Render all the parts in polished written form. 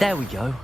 There we go.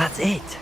That's it.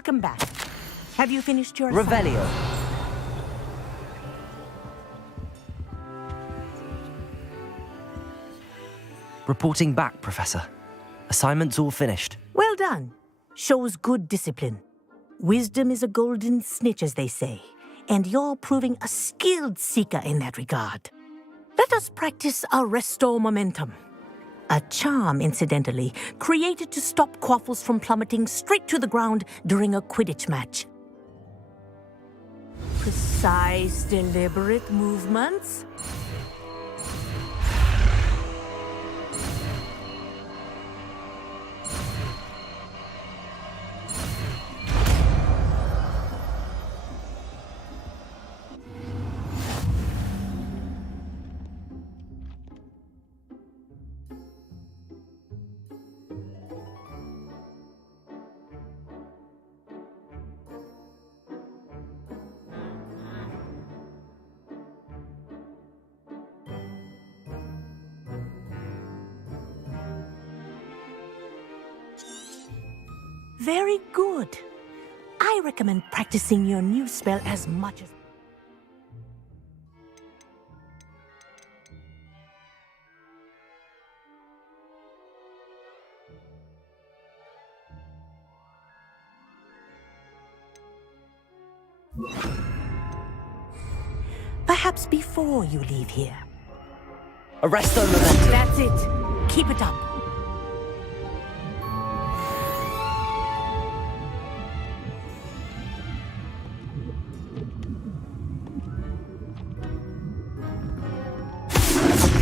Welcome back. Have you finished your Revelio. Reporting back, Professor. Assignment's all finished. Well done. Shows good discipline. Wisdom is a golden snitch, as they say, and you're proving a skilled seeker in that regard. Let us practice Arresto Momentum. A charm, incidentally, created to stop Quaffles from plummeting straight to the ground during a Quidditch match. Precise, deliberate movements. Very good. I recommend practicing your new spell as much as... Perhaps before you leave here. Arresto Momentum. That's it. Keep it up.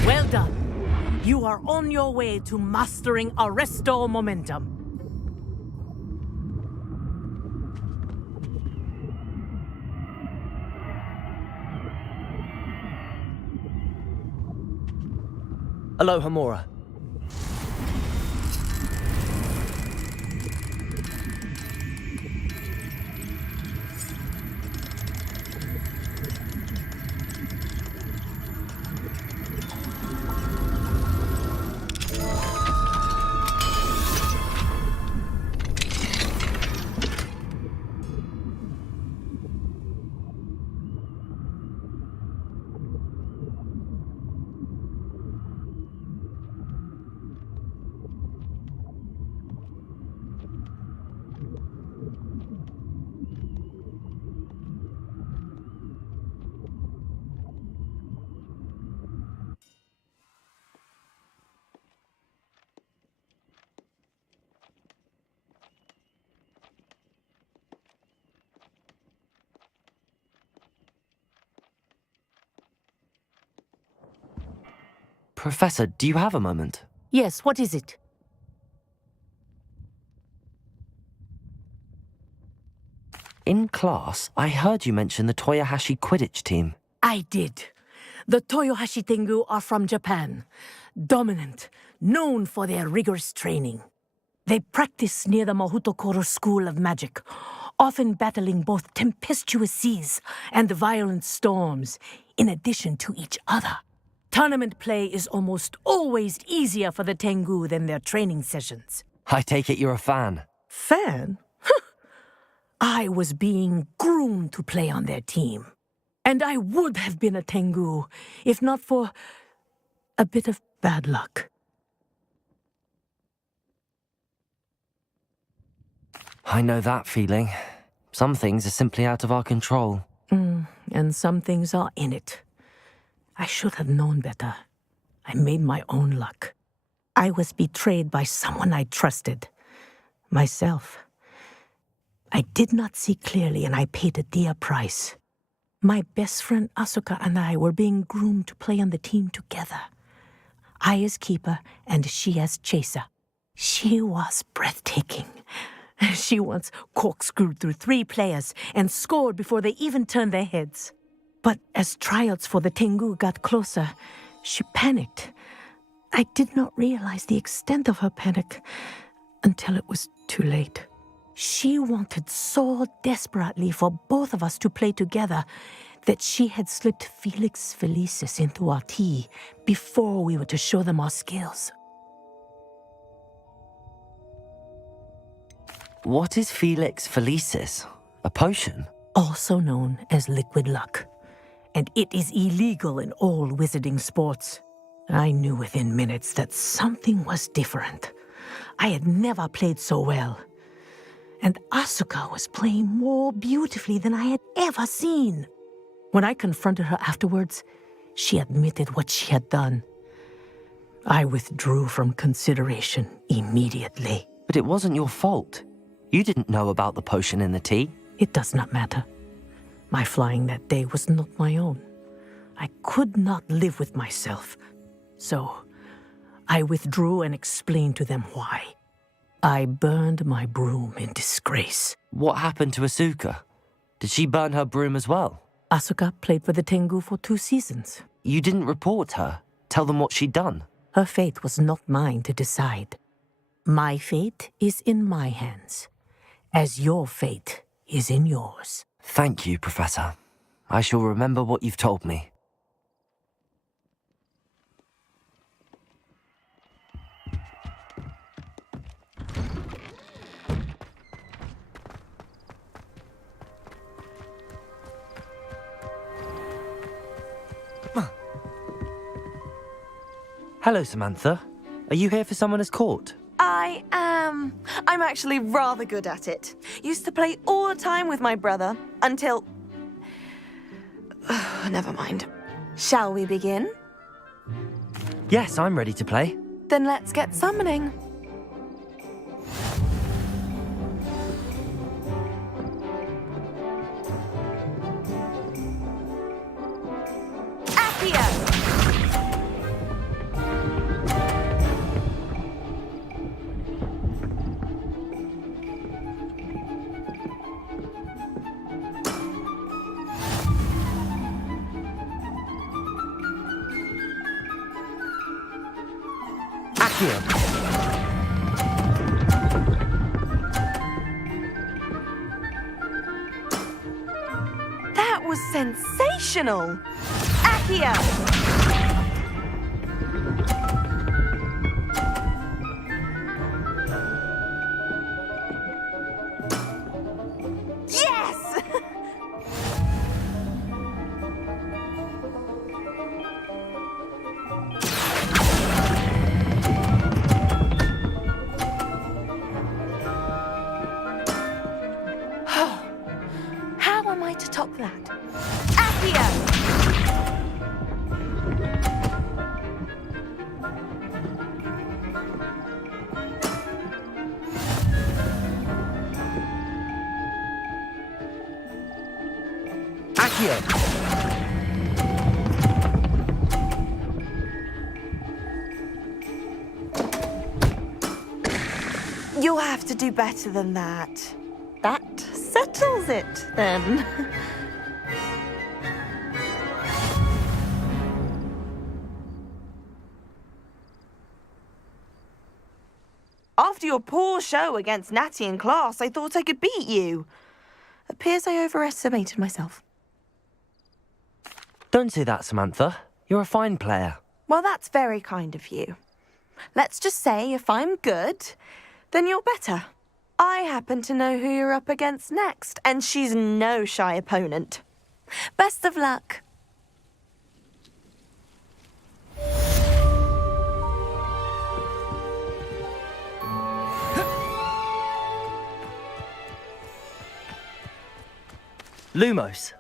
Well done. You are on your way to mastering Arresto Momentum. Aloha Mora. Professor, do you have a moment? Yes, what is it? In class, I heard you mention the Toyohashi Quidditch team. I did. The Toyohashi Tengu are from Japan. Dominant, known for their rigorous training. They practice near the Mahutokoro School of Magic, often battling both tempestuous seas and violent storms, in addition to each other. Tournament play is almost always easier for the Tengu than their training sessions. I take it you're a fan. Fan? I was being groomed to play on their team. And I would have been a Tengu, if not for a bit of bad luck. I know that feeling. Some things are simply out of our control. And some things are in it. I should have known better. I made my own luck. I was betrayed by someone I trusted. Myself. I did not see clearly, and I paid a dear price. My best friend Asuka and I were being groomed to play on the team together. I as keeper, and she as chaser. She was breathtaking. She once corkscrewed through 3 players and scored before they even turned their heads. But as tryouts for the Tengu got closer, she panicked. I did not realize the extent of her panic until it was too late. She wanted so desperately for both of us to play together that she had slipped Felix Felicis into our tea before we were to show them our skills. What is Felix Felicis? A potion? Also known as liquid luck. And it is illegal in all wizarding sports. I knew within minutes that something was different. I had never played so well. And Asuka was playing more beautifully than I had ever seen. When I confronted her afterwards, she admitted what she had done. I withdrew from consideration immediately. But it wasn't your fault. You didn't know about the potion in the tea. It does not matter. My flying that day was not my own. I could not live with myself. So, I withdrew and explained to them why. I burned my broom in disgrace. What happened to Asuka? Did she burn her broom as well? Asuka played for the Tengu for 2 seasons. You didn't report her? Tell them what she'd done? Her fate was not mine to decide. My fate is in my hands, as your fate is in yours. Thank you, Professor. I shall remember what you've told me. Hello, Samantha. Are you here for Summoner's Court? I am. I'm actually rather good at it. Used to play all the time with my brother until... Never mind. Shall we begin? Yes, I'm ready to play. Then let's get summoning. Accio! Accio! That was sensational! Accio! Yes! How am I to top that? Accio! Accio! You'll have to do better than that. That settles it, then. After your poor show against Natty in class, I thought I could beat you. Appears I overestimated myself. Don't say that, Samantha. You're a fine player. Well, that's very kind of you. Let's just say if I'm good, then you're better. I happen to know who you're up against next, and she's no shy opponent. Best of luck. Lumos.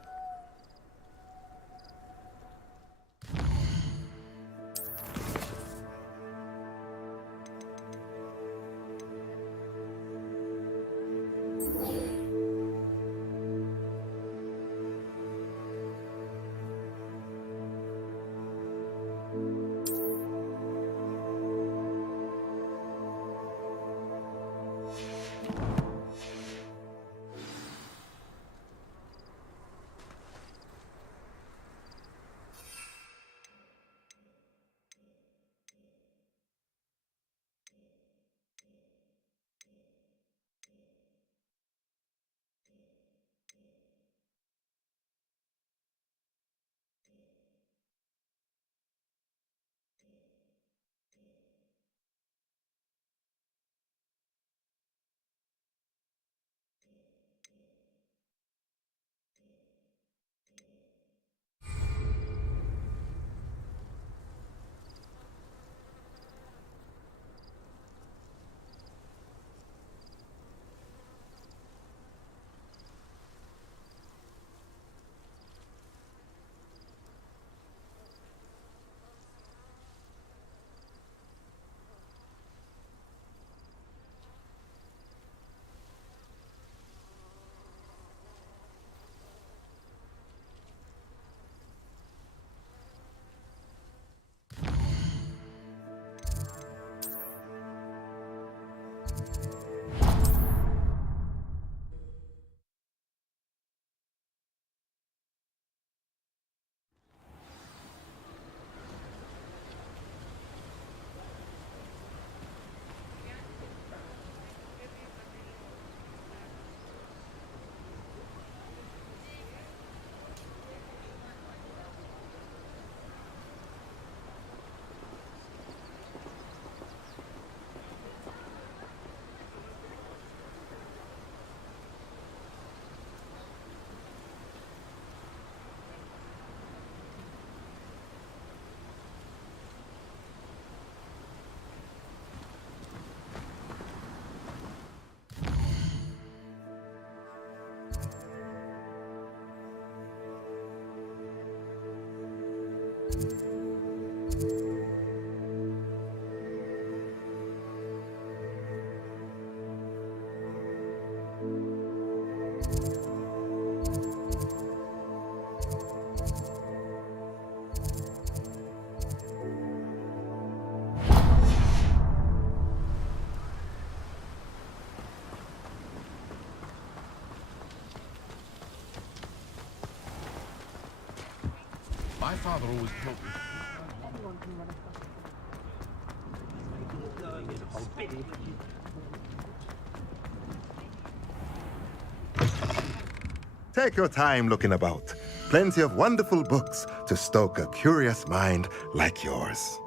My father always told me. Take your time looking about. Plenty of wonderful books to stoke a curious mind like yours.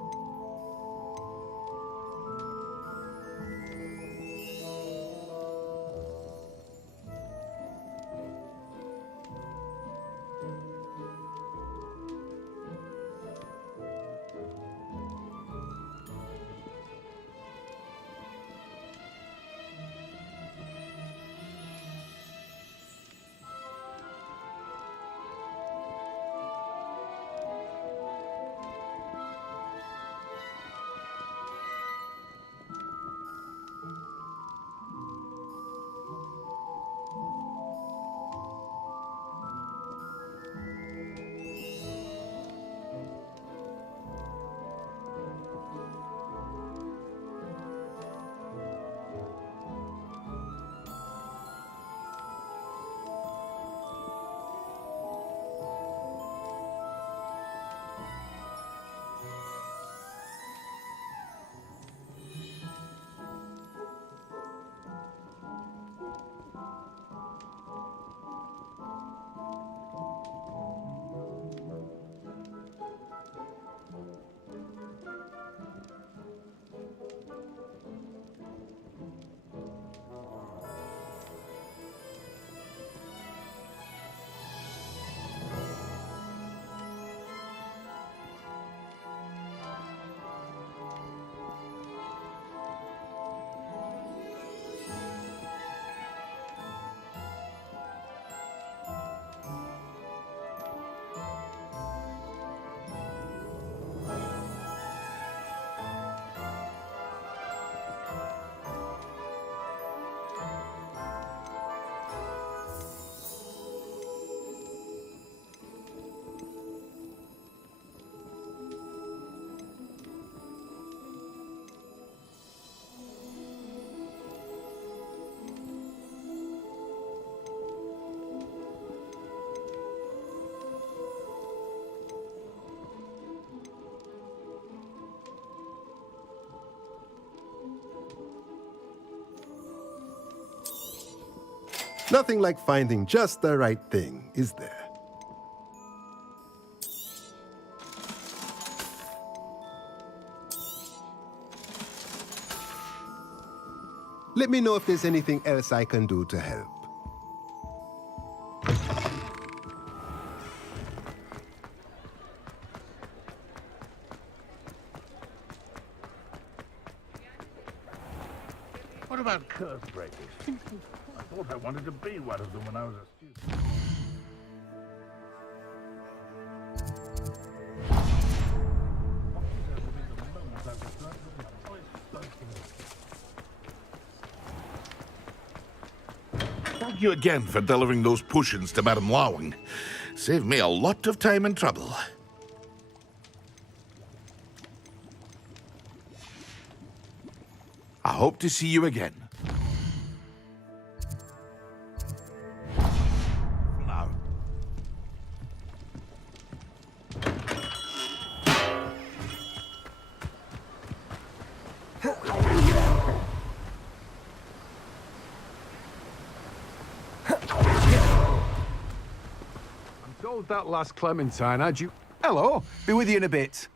Nothing like finding just the right thing, is there? Let me know if there's anything else I can do to help. What about curse breakers? I thought I wanted to be one of them when I was a student. Thank you again for delivering those potions to Madame Lawing. Saved me a lot of time and trouble. I hope to see you again. Now. I'm told that last Clementine had you... Hello, be with you in a bit.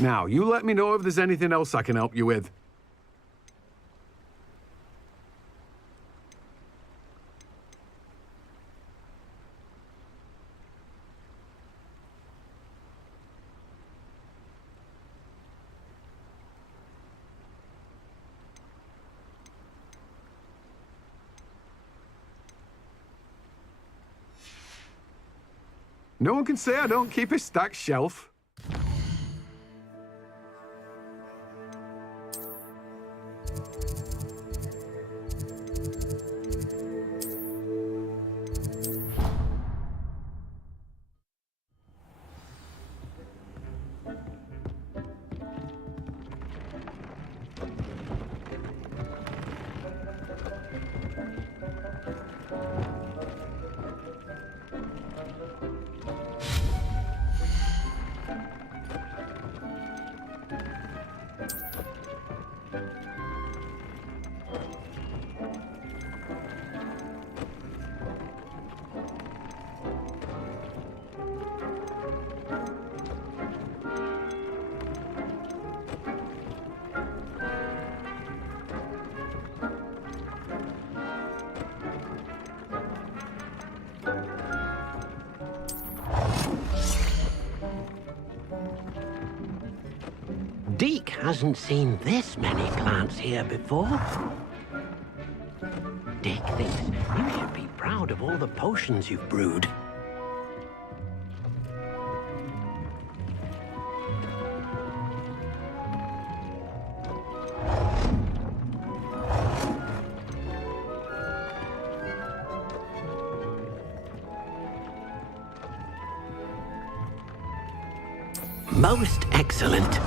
Now, you let me know if there's anything else I can help you with. No one can say I don't keep a stacked shelf. Deke hasn't seen this many plants here before. Deke thinks you should be proud of all the potions you've brewed. Most excellent.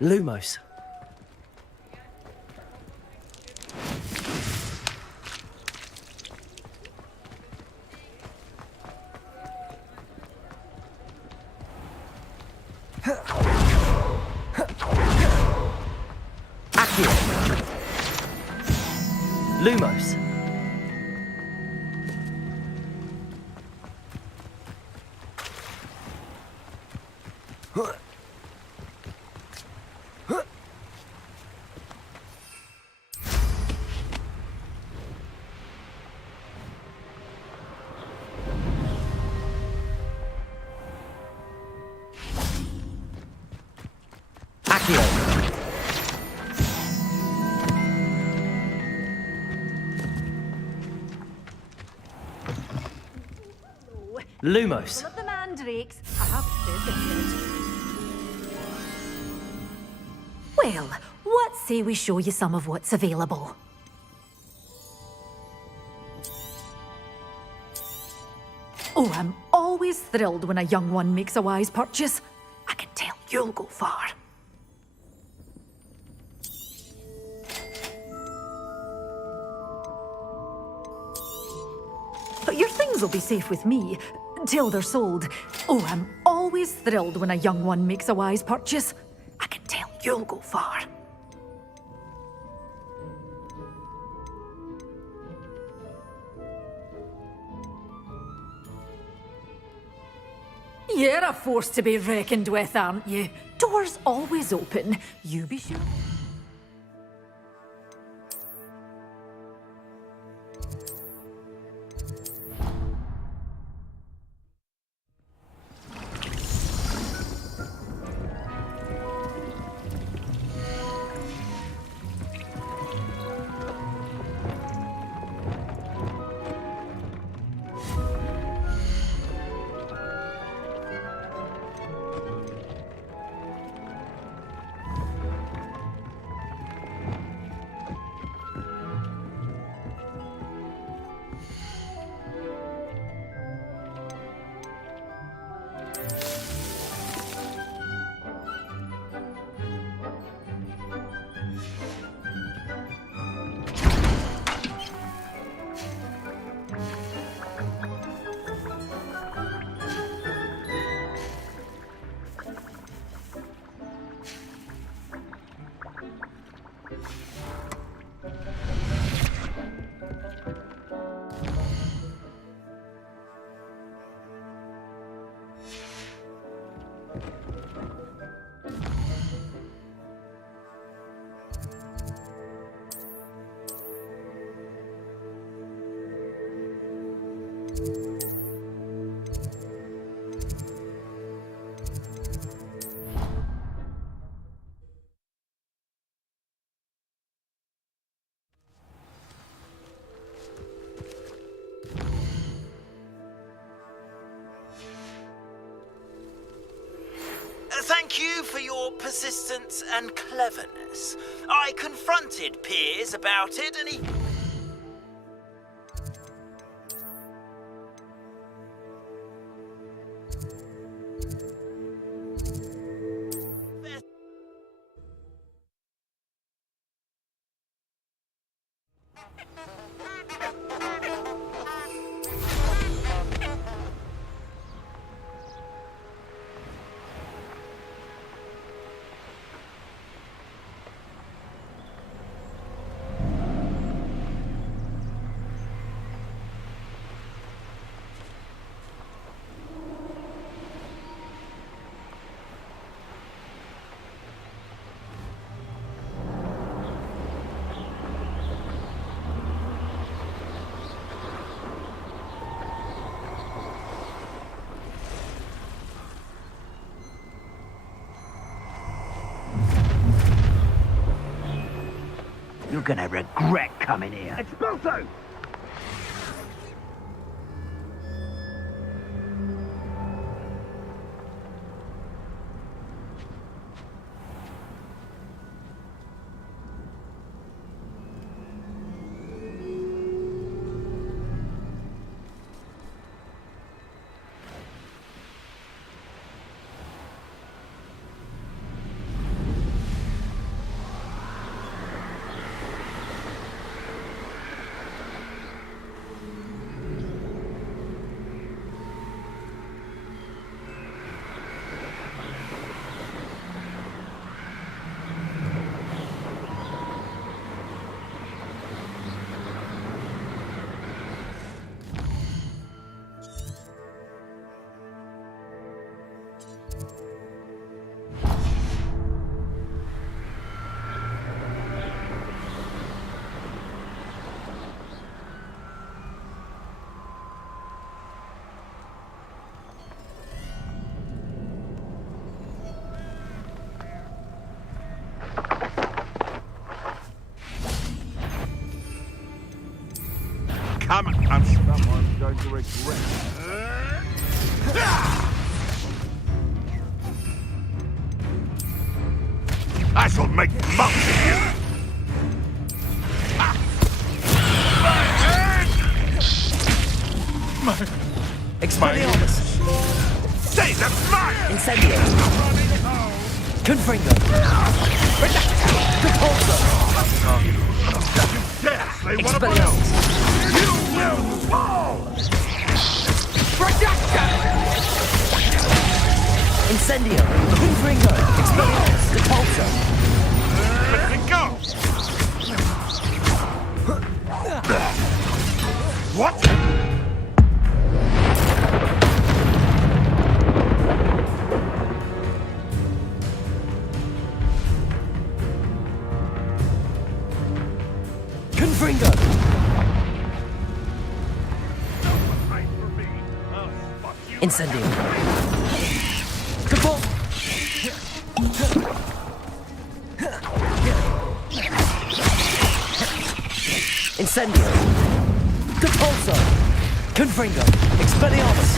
Lumos. Accio. Lumos. Accio. Lumos. Of the mandrakes, I have visited. Well, what say we show you some of what's available? Oh, I'm always thrilled when a young one makes a wise purchase. I can tell you'll go far. But your things will be safe with me, till they're sold. Oh, I'm always thrilled when a young one makes a wise purchase. I can tell you'll go far. You're a force to be reckoned with, aren't you? Doors always open. You be sure. Thank you for your persistence and cleverness. I confronted Piers about it and he... You're gonna regret coming here. Expulso! regret. I shall make monks of you! Expelliarmus! Say, that's mine! Incendio! Confringo! Repulsor! Dare slay one of my own! Expelliarmus! You will fall! Incendio! Confringo! Expelliarmus! Repulsor! Let me go! What? Confringo! Incendio! Capul! Incendio! Capulso! Confringo! Expelliarmus!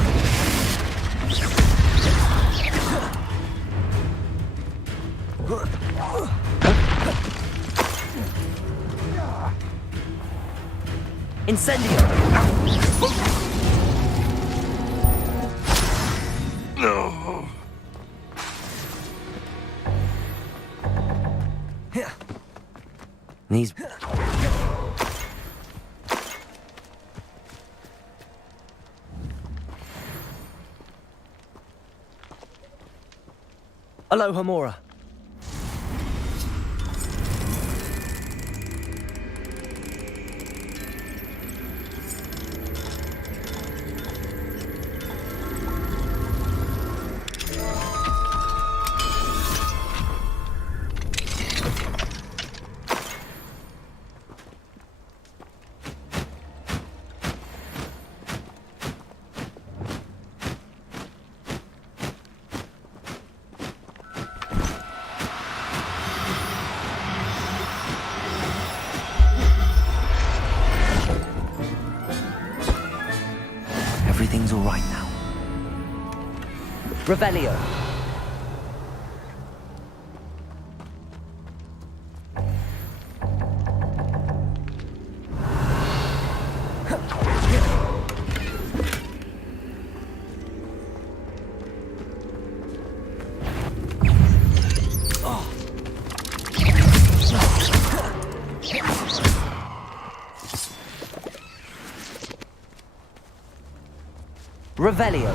Incendio! No. These... Aloha Mora. Everything's all right now. Revelio. Revelio.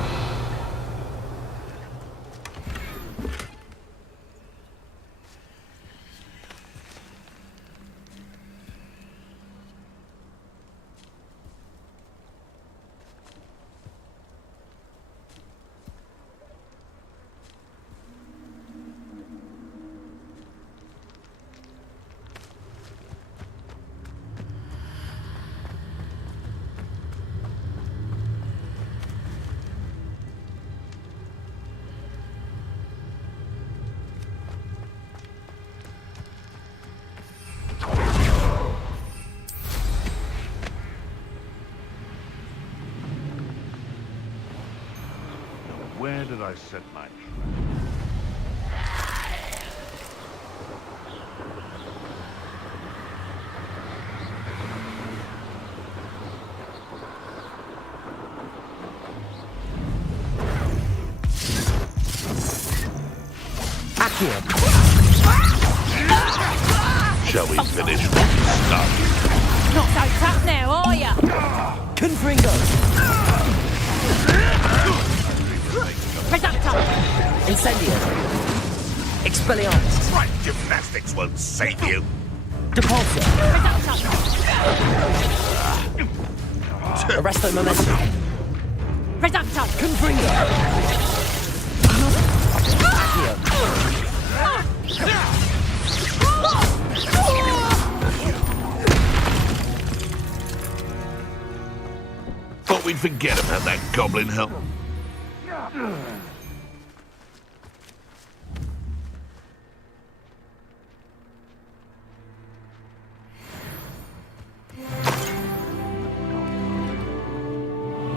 Where did I set my trap? Accio. Shall we finish what we started? Not so tough now, are ya? Confringo. Reducto. Incendio. Expelliarmus. Right, gymnastics won't save you. Depulso. Reducto. Arresto Momentum. Reducto. Confringo. Accio. Thought we'd forget about that goblin help.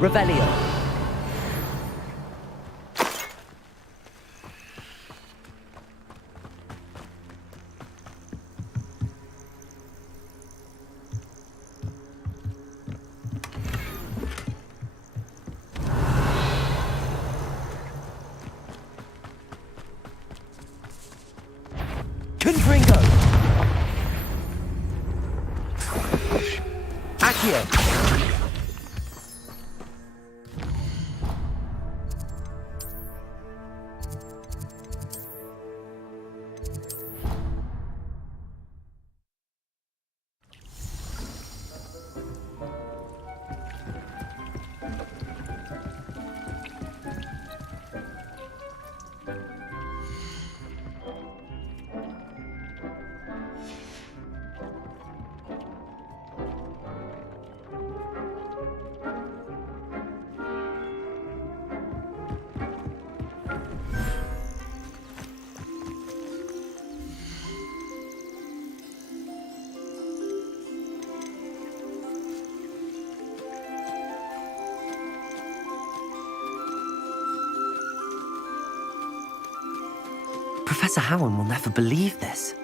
Revelio. Confringo. Accio. Professor Howard will never believe this.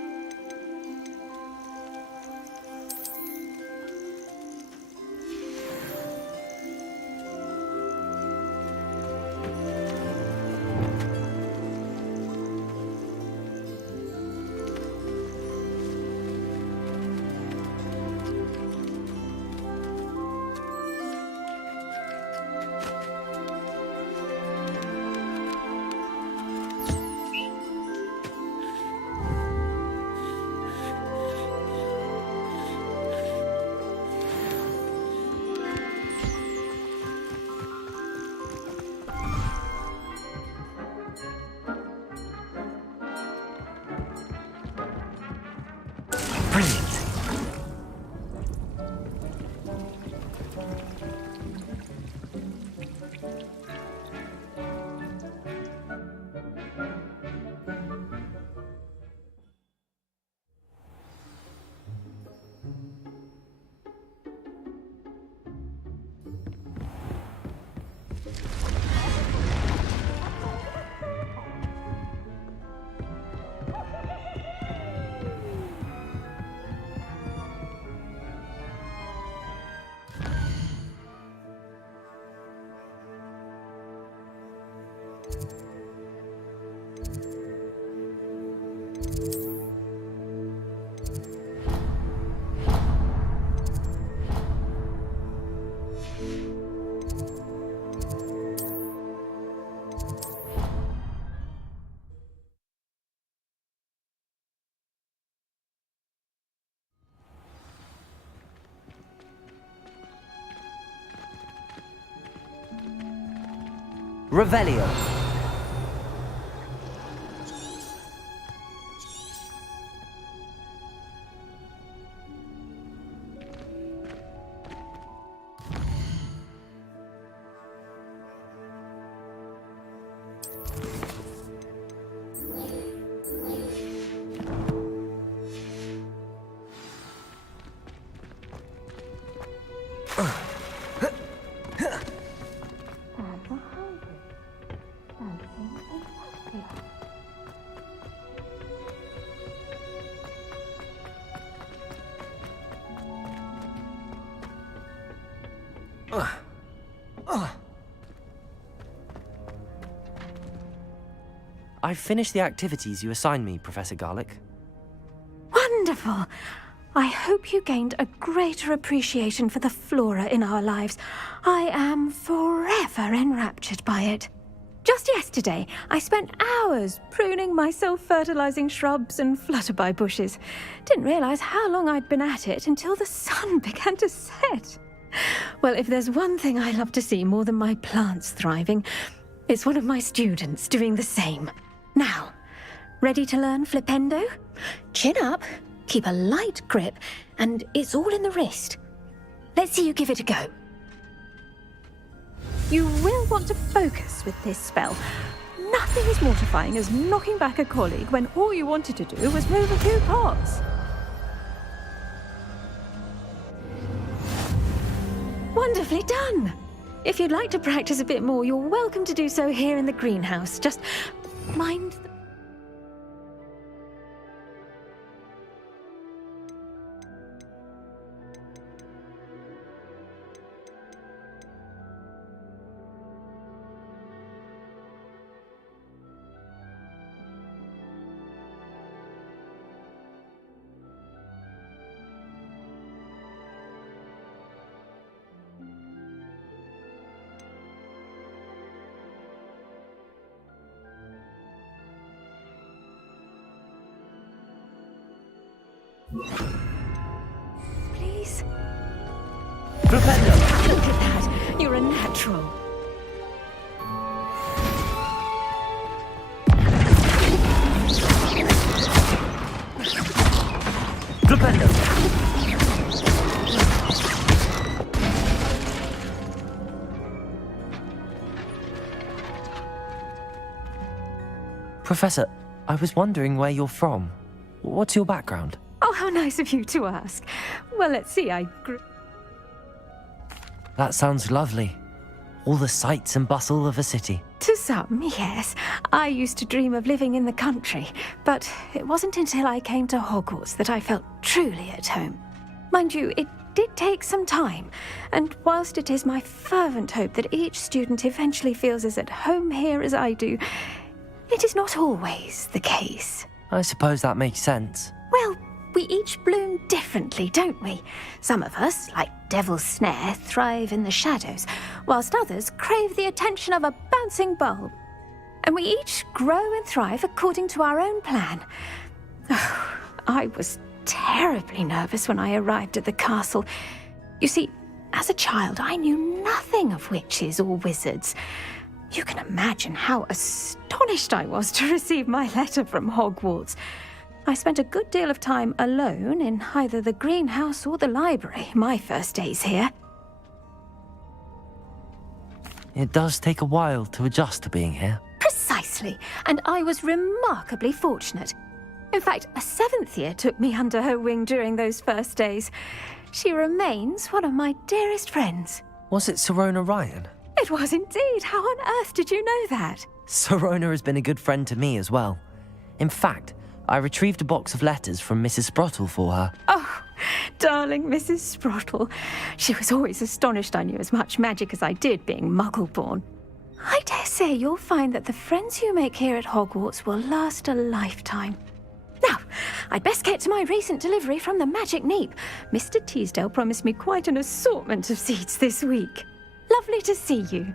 Brilliant. Revelio. I've finished the activities you assigned me, Professor Garlick. Wonderful! I hope you gained a greater appreciation for the flora in our lives. I am forever enraptured by it. Just yesterday, I spent hours pruning my self-fertilizing shrubs and flutterby bushes. Didn't realize how long I'd been at it until the sun began to set. Well, if there's one thing I love to see more than my plants thriving, it's one of my students doing the same. Now, ready to learn Flipendo? Chin up, keep a light grip, and it's all in the wrist. Let's see you give it a go. You will want to focus with this spell. Nothing as mortifying as knocking back a colleague when all you wanted to do was move a few pots. Wonderfully done! If you'd like to practice a bit more, you're welcome to do so here in the greenhouse. Just mind the... Please? Professor! Look at that! You're a natural. Professor, I was wondering where you're from. What's your background? Oh, how nice of you to ask. Well, let's see, That sounds lovely. All the sights and bustle of a city. To some, yes. I used to dream of living in the country, but it wasn't until I came to Hogwarts that I felt truly at home. Mind you, it did take some time, and whilst it is my fervent hope that each student eventually feels as at home here as I do, it is not always the case. I suppose that makes sense. Well, we each bloom differently, don't we? Some of us, like Devil's Snare, thrive in the shadows, whilst others crave the attention of a bouncing bulb. And we each grow and thrive according to our own plan. Oh, I was terribly nervous when I arrived at the castle. You see, as a child, I knew nothing of witches or wizards. You can imagine how astonished I was to receive my letter from Hogwarts. I spent a good deal of time alone in either the greenhouse or the library my first days here. It does take a while to adjust to being here. Precisely, and I was remarkably fortunate. In fact, a 7th year took me under her wing during those first days. She remains one of my dearest friends. Was it Serona Ryan? It was indeed. How on earth did you know that? Serona has been a good friend to me as well. In fact, I retrieved a box of letters from Mrs. Sprottle for her. Oh, darling Mrs. Sprottle. She was always astonished I knew as much magic as I did, being Muggle-born. I dare say you'll find that the friends you make here at Hogwarts will last a lifetime. Now, I'd best get to my recent delivery from the Magic Neep. Mr. Teasdale promised me quite an assortment of seeds this week. Lovely to see you.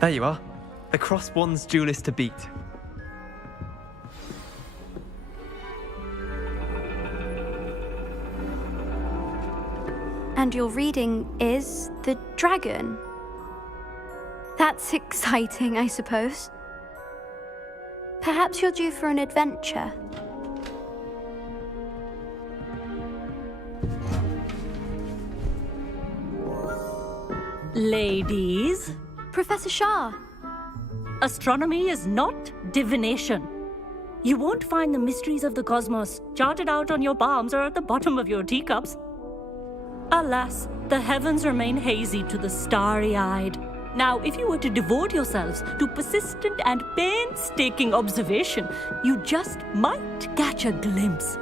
There you are. The Cross Wands duelist to beat. And your reading is the dragon. That's exciting, I suppose. Perhaps you're due for an adventure. Ladies, Professor Shah. astronomy is not divination. You won't find the mysteries of the cosmos charted out on your palms or at the bottom of your teacups. Alas, the heavens remain hazy to the starry-eyed. Now, if you were to devote yourselves to persistent and painstaking observation, you just might catch a glimpse.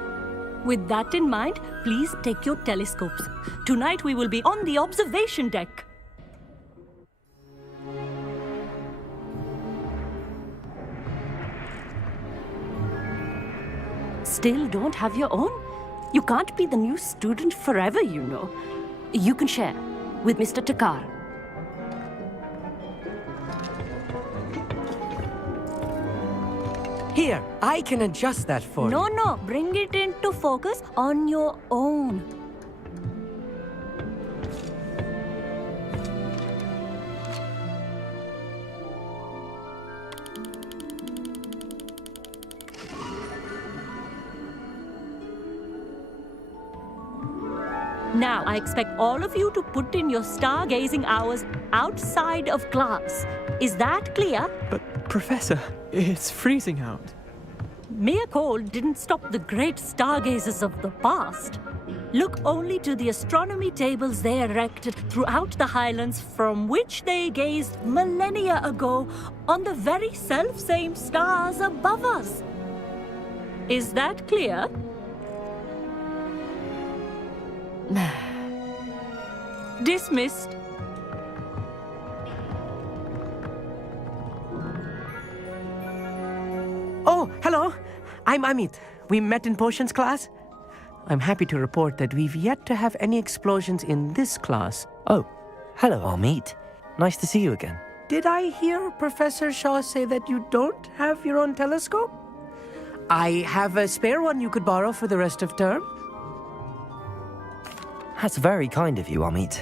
With that in mind, please take your telescopes. Tonight we will be on the observation deck. Still don't have your own? You can't be the new student forever, you know. You can share with Mr. Takar. Here, I can adjust that for you. No, bring it into focus on your own. Now, I expect all of you to put in your stargazing hours outside of class. Is that clear? But, Professor, it's freezing out. Mere cold didn't stop the great stargazers of the past. Look only to the astronomy tables they erected throughout the highlands from which they gazed millennia ago on the very self-same stars above us. Is that clear? Dismissed. Oh, hello. I'm Amit. We met in potions class. I'm happy to report that we've yet to have any explosions in this class. Oh, hello, Amit. Nice to see you again. Did I hear Professor Shaw say that you don't have your own telescope? I have a spare one you could borrow for the rest of term. That's very kind of you, Amit.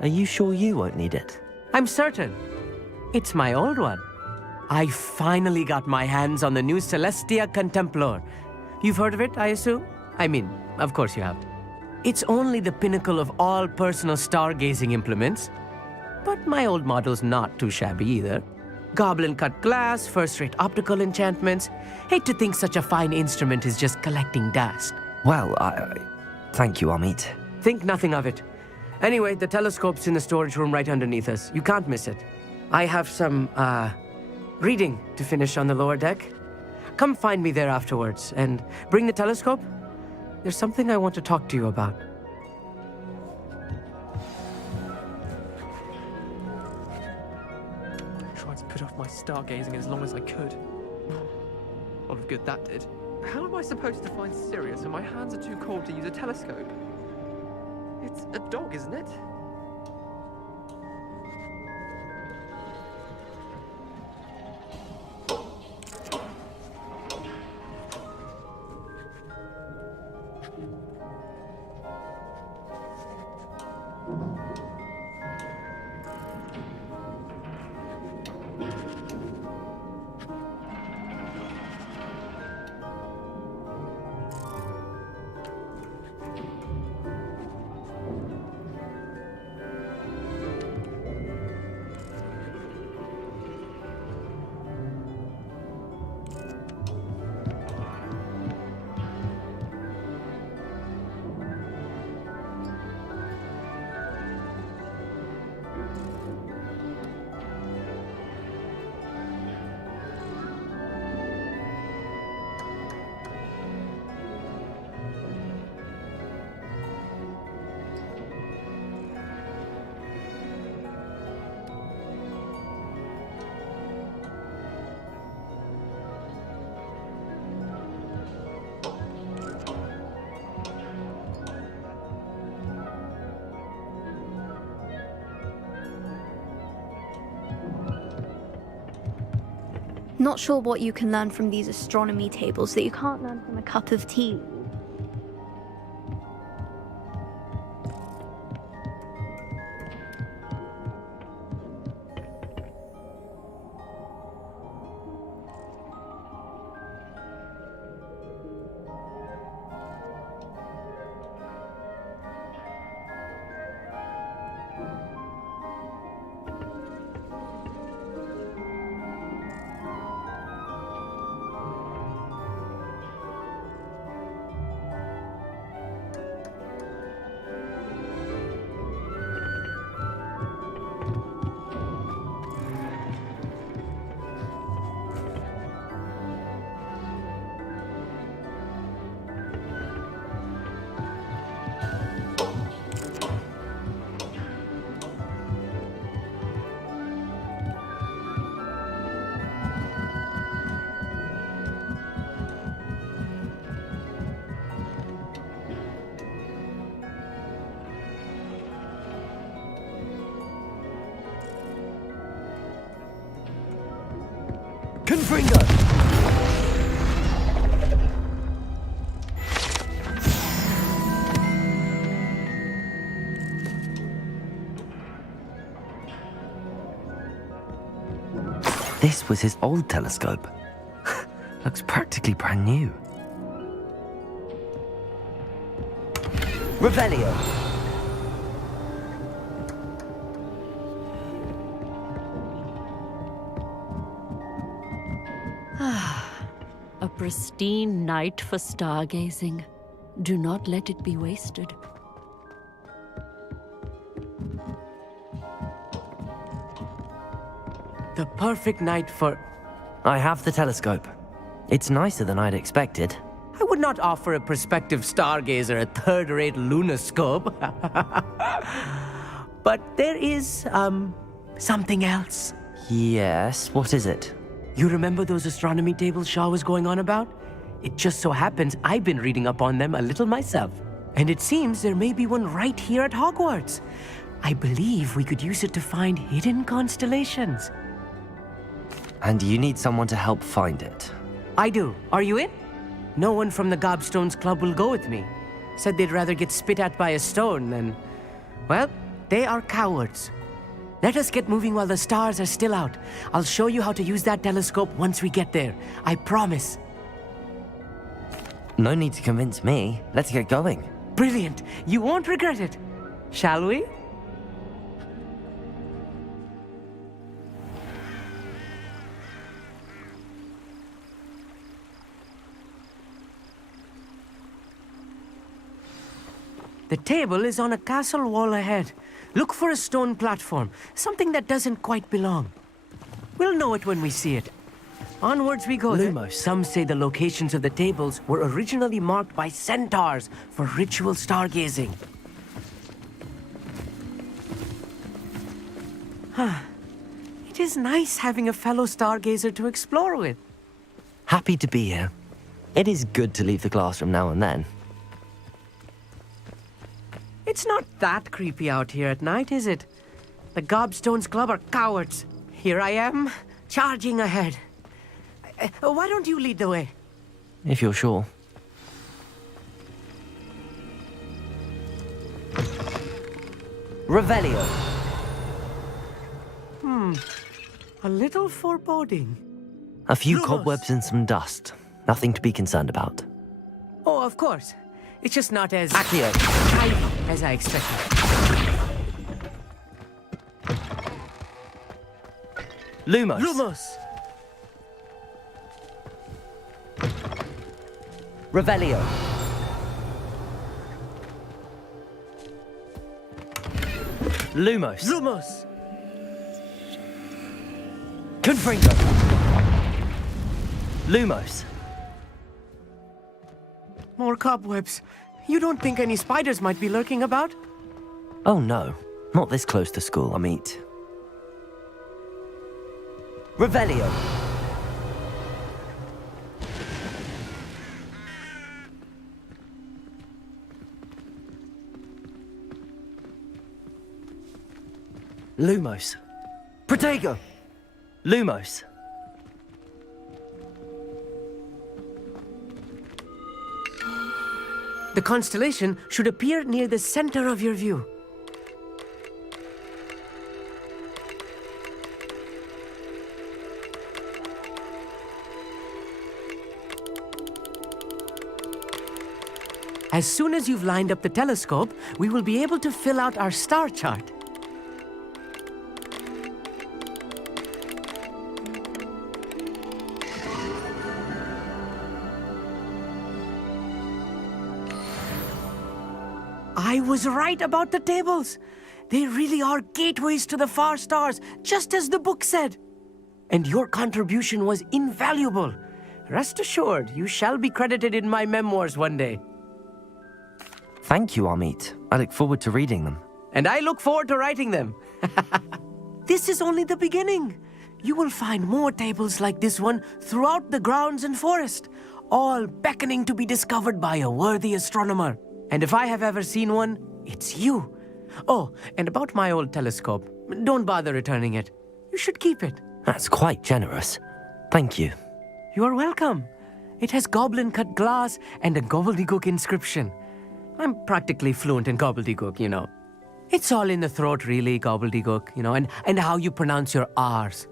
Are you sure you won't need it? I'm certain. It's my old one. I finally got my hands on the new Celestia Contemplar. You've heard of it, I assume? I mean, of course you have. It's only the pinnacle of all personal stargazing implements. But my old model's not too shabby either. Goblin-cut glass, first-rate optical enchantments. Hate to think such a fine instrument is just collecting dust. Well, thank you, Amit. Think nothing of it. Anyway, the telescope's in the storage room right underneath us. You can't miss it. I have some, reading to finish on the lower deck. Come find me there afterwards, and bring the telescope. There's something I want to talk to you about. I tried to put off my stargazing as long as I could. A lot of good that did. How am I supposed to find Sirius when my hands are too cold to use a telescope? It's a dog, isn't it? Not sure what you can learn from these astronomy tables that you can't learn from a cup of tea. Confringo! This was his old telescope. Looks practically brand new. Revelio! A pristine night for stargazing. Do not let it be wasted. The perfect night for... I have the telescope. It's nicer than I'd expected. I would not offer a prospective stargazer a third-rate lunoscope. But there is, something else. Yes, what is it? You remember those astronomy tables Shaw was going on about? It just so happens I've been reading up on them a little myself. And it seems there may be one right here at Hogwarts. I believe we could use it to find hidden constellations. And you need someone to help find it. I do. Are you in? No one from the Gobstones Club will go with me. Said they'd rather get spit at by a stone than... Well, they are cowards. Let us get moving while the stars are still out. I'll show you how to use that telescope once we get there. I promise. No need to convince me. Let's get going. Brilliant. You won't regret it. Shall we? The table is on a castle wall ahead. Look for a stone platform, something that doesn't quite belong. We'll know it when we see it. Onwards we go. Lumos. Some say the locations of the tables were originally marked by centaurs for ritual stargazing. It is nice having a fellow stargazer to explore with. Happy to be here. It is good to leave the classroom now and then. It's not that creepy out here at night, is it? The Gobstones Club are cowards. Here I am, charging ahead. Why don't you lead the way? If you're sure. Revelio. A little foreboding. A few Lumos. cobwebs and some dust. Nothing to be concerned about. Oh, of course. It's just not as... Accio. tidy as I expected. Lumos. Lumos! Revelio. Lumos. Lumos! Confringo. Lumos. More cobwebs. You don't think any spiders might be lurking about? Oh no, not this close to school, I meet. Revelio. Lumos. Protego. Lumos. The constellation should appear near the center of your view. As soon as you've lined up the telescope, we will be able to fill out our star chart. I was right about the tables. They really are gateways to the far stars, just as the book said. And your contribution was invaluable. Rest assured, you shall be credited in my memoirs one day. Thank you, Amit. I look forward to reading them. And I look forward to writing them. This is only the beginning. You will find more tables like this one throughout the grounds and forest, all beckoning to be discovered by a worthy astronomer. And if I have ever seen one, it's you. Oh, and about my old telescope, don't bother returning it. You should keep it. That's quite generous. Thank you. You're welcome. It has goblin-cut glass and a gobbledygook inscription. I'm practically fluent in gobbledygook, you know. It's all in the throat, really, gobbledygook, you know, and how you pronounce your R's.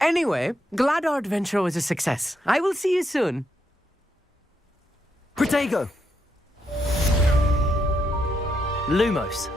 Anyway, glad our adventure was a success. I will see you soon. Protego! Lumos.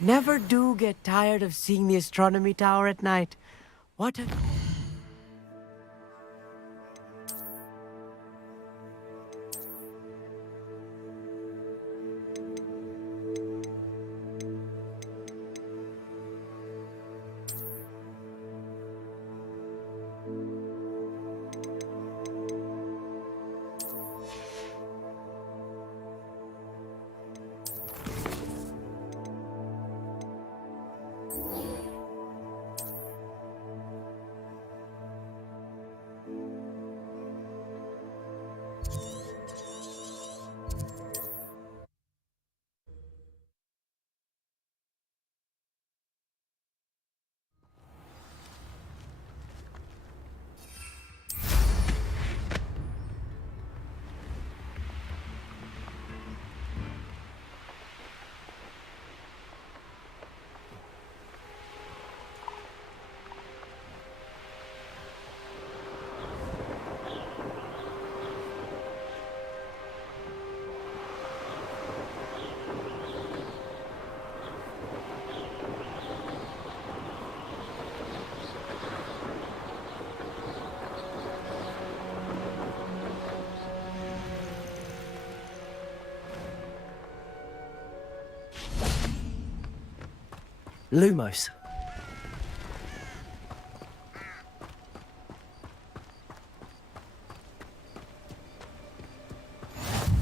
Never do get tired of seeing the astronomy tower at night. What a... Lumos.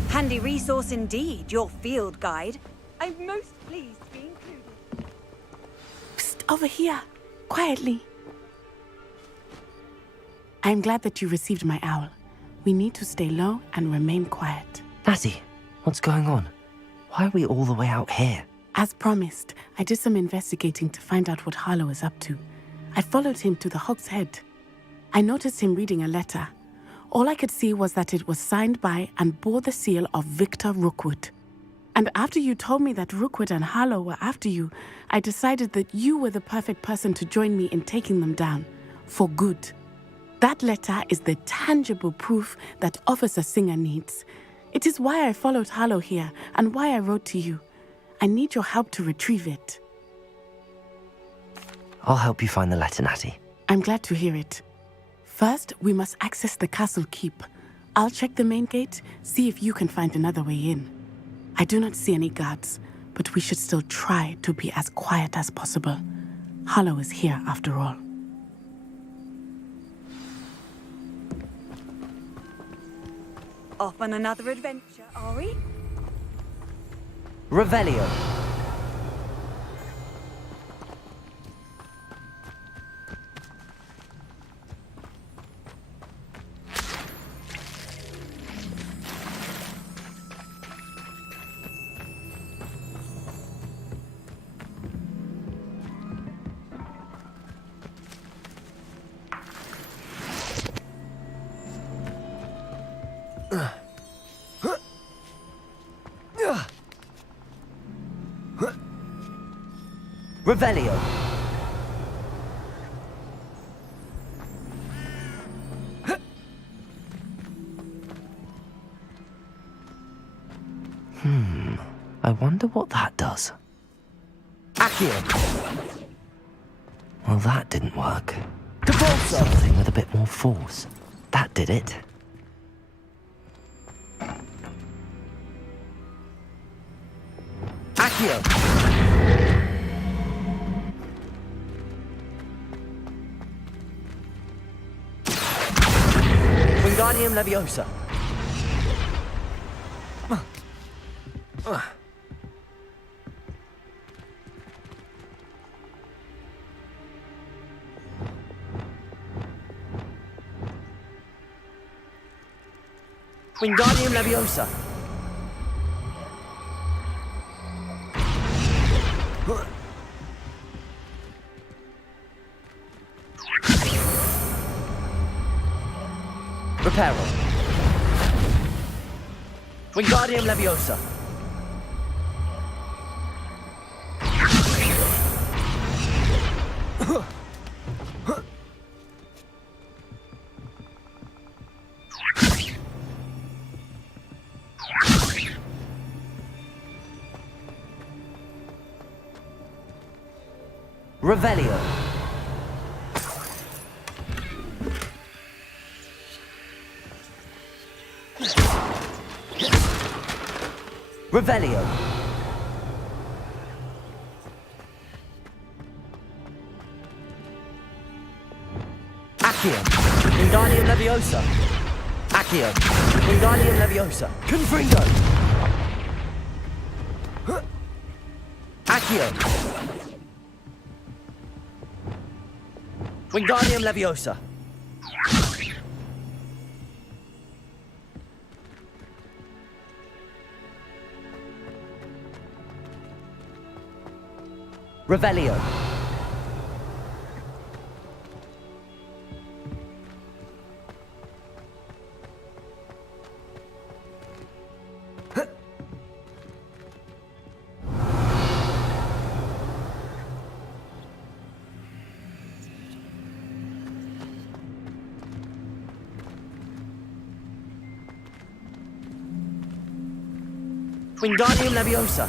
Handy resource indeed, your field guide. I'm most pleased to be included. Psst, over here. Quietly. I'm glad that you received my owl. We need to stay low and remain quiet. Natty, what's going on? Why are we all the way out here? As promised, I did some investigating to find out what Harlow is up to. I followed him to the Hog's Head. I noticed him reading a letter. All I could see was that it was signed by and bore the seal of Victor Rookwood. And after you told me that Rookwood and Harlow were after you, I decided that you were the perfect person to join me in taking them down. For good. That letter is the tangible proof that Officer Singer needs. It is why I followed Harlow here and why I wrote to you. I need your help to retrieve it. I'll help you find the letter, Natty. I'm glad to hear it. First, we must access the castle keep. I'll check the main gate, see if you can find another way in. I do not see any guards. but we should still try to be as quiet as possible. Harlow is here after all. Off on another adventure, are we? Revelio. Revelio. I wonder what that does. Accio. Well, that didn't work. Something with a bit more force. That did it. Accio. Wingardium Leviosa. Wingardium Leviosa. Reparo. Wingardium Leviosa. Revelio. Revelio. Accio. Wingardium Leviosa. Accio. Wingardium Leviosa. Confringo. Accio. Wingardium Leviosa. Revelio. Wingardium Leviosa.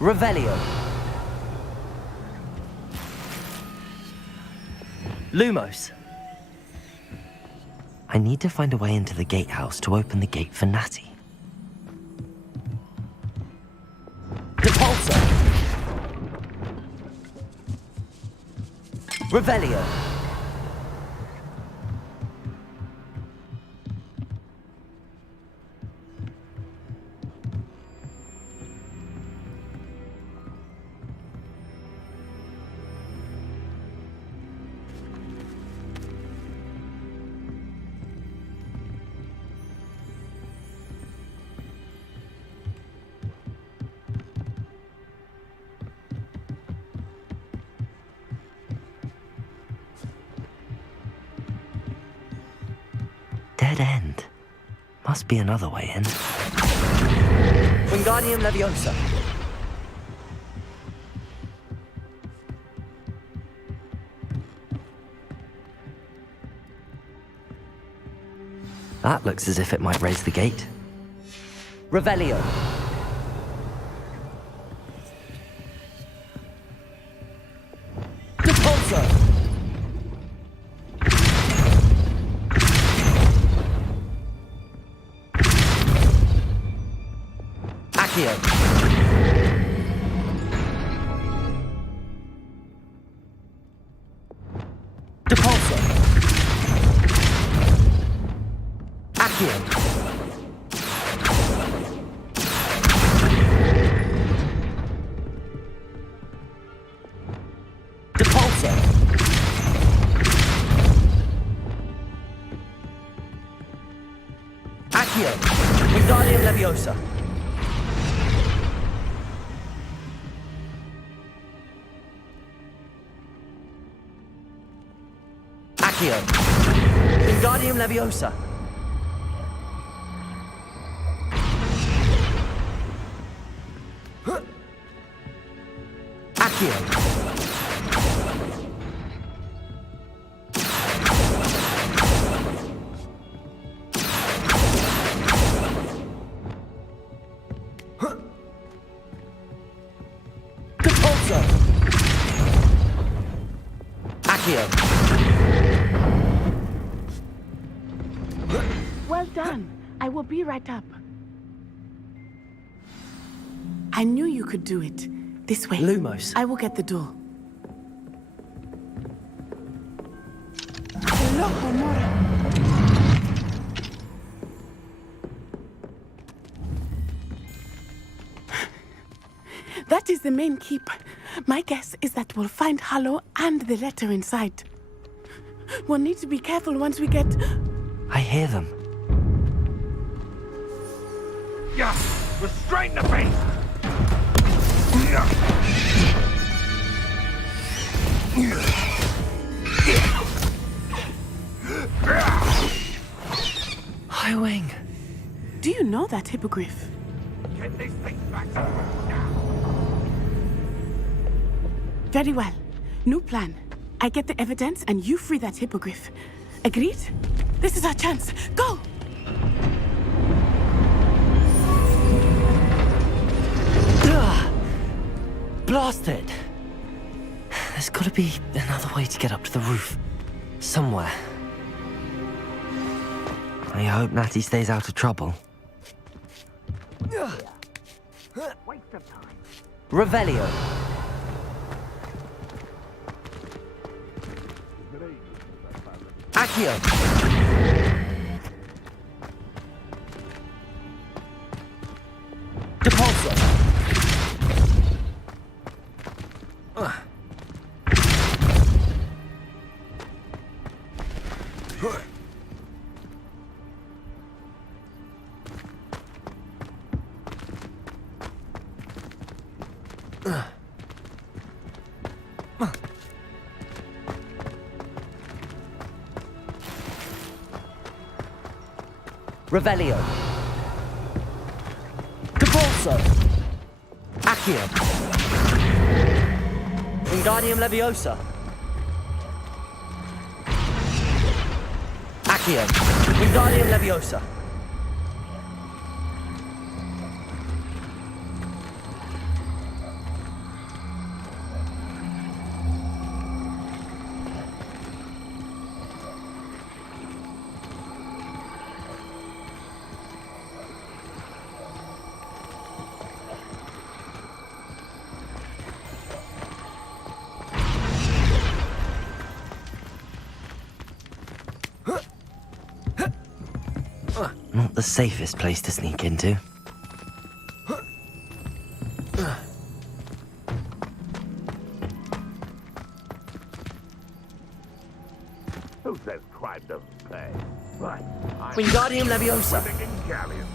Revelio. Lumos. I need to find a way into the gatehouse to open the gate for Natty. Repulsor. Revelio. dead end. Must be another way in. Wingardium Leviosa. That looks as if it might raise the gate. Revelio. Depulso. Accio. Depulso. Accio. Depulso. Accio. Wingardium Leviosa. Accio. Wingardium Leviosa. Accio. Depulso. Accio. Well done. I will be right up. I knew you could do it. This way. Lumos. I will get the door. That is the main keep. My guess is that we'll find Hallow and the letter inside. We'll need to be careful once we get... I hear them. Yeah! Restrain the beast! High Wing. Do you know that hippogriff? Get these things back. Very well. New plan. I get the evidence and you free that hippogriff. Agreed? This is our chance. Go! Blasted! There's gotta be another way to get up to the roof. Somewhere. I hope Natty stays out of trouble. Waste of time. Revelio. Accio. Depulso. Revelio. Depulso. Accio. Wingardium Leviosa. Accio. Wingardium Leviosa. Not the safest place to sneak into. Who says crime doesn't pay? Right. Wingardium Leviosa. Galleon.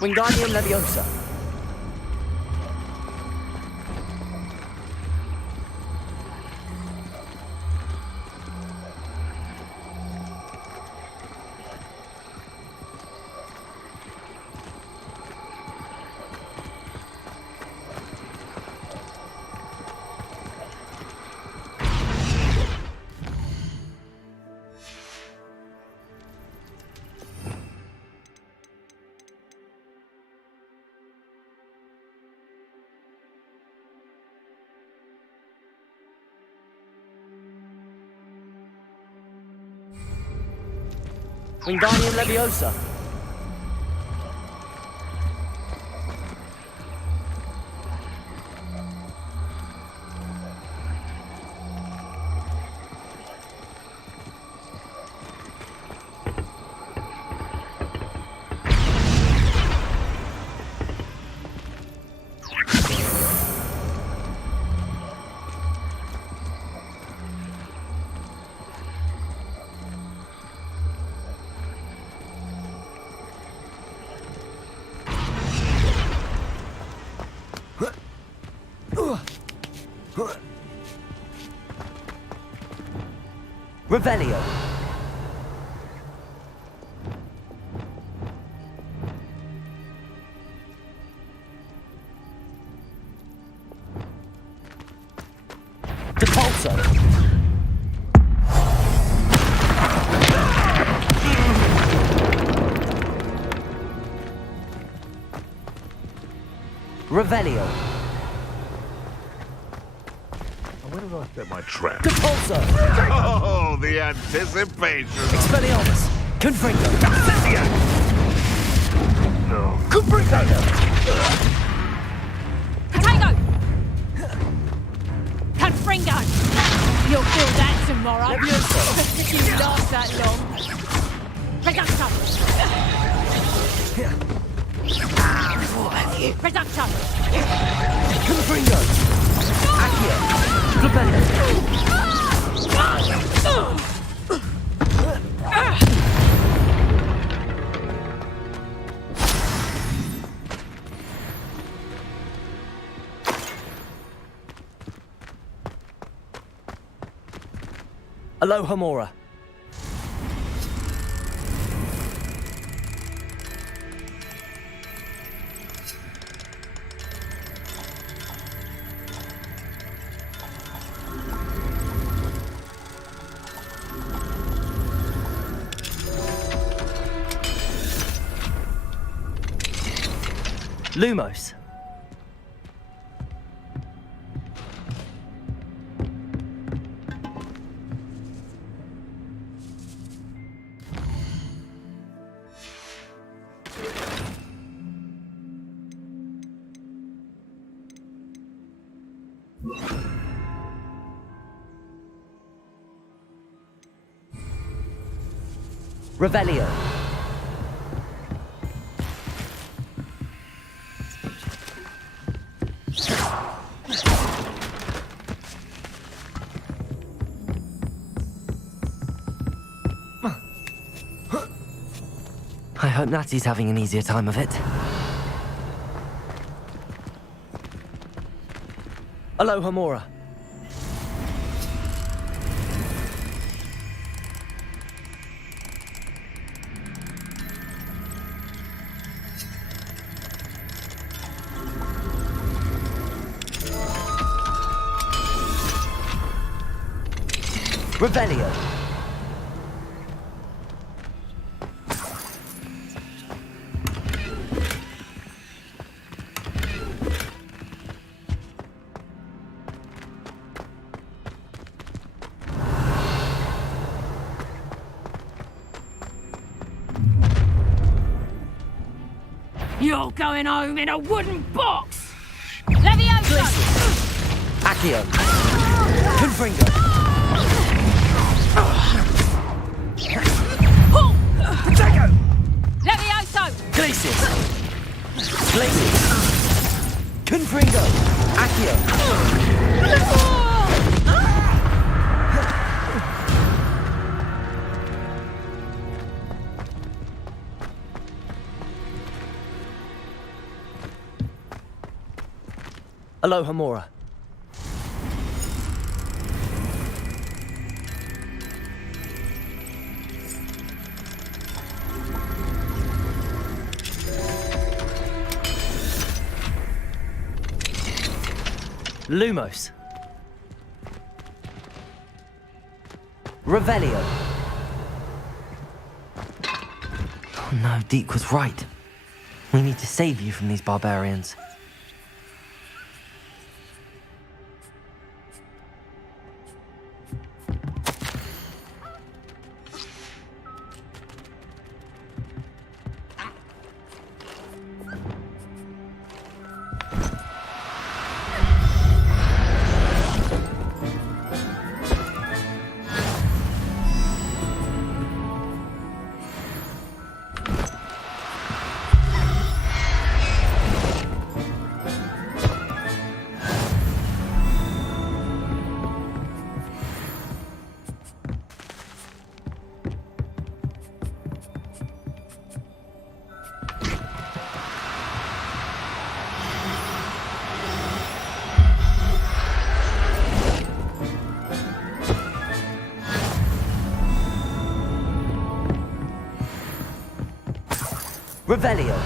Wingardium Leviosa. Wingardium Leviosa. Revelio. Depulso. Revelio. Where did I set my trap? Depulso. Oh, the anticipation. Expelliarmus. Confringo. Cecilia. No. Confringo. Potato! Confringo! You'll feel that tomorrow. If you last that long. Reducto! What have you? Reducto! Confringo. Accio. Flipendo. Aloha Mora. Lumos. Revelio. I hope Natty's having an easier time of it. Aloha Mora. Revelio. You're going home in a wooden box! Leviosa! Accio. Confringo. Potato! Levioso! Glacius. Glacius. Confringo. Accio. Aloha Mora. Lumos. Revelio. Oh no, Deke was right. We need to save you from these barbarians. Revelio.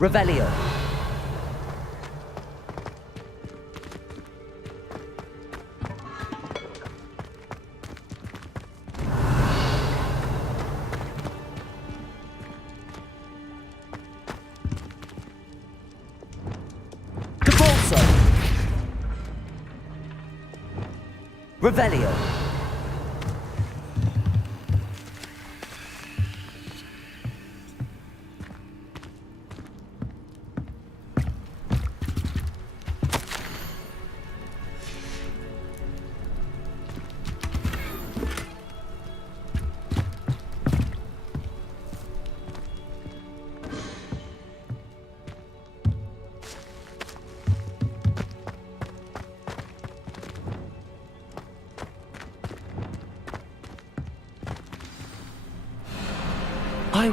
Revelio. Revelio.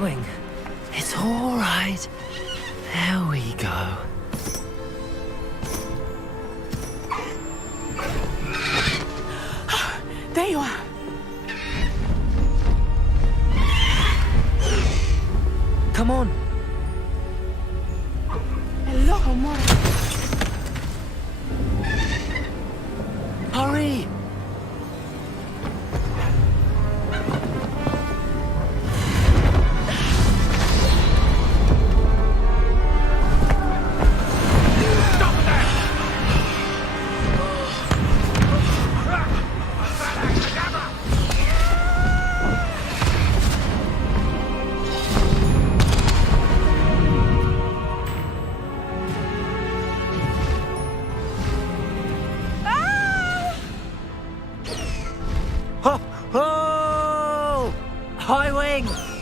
Wing, it's all right. There we go. There you are. Come on. Aloha Mora. Hurry!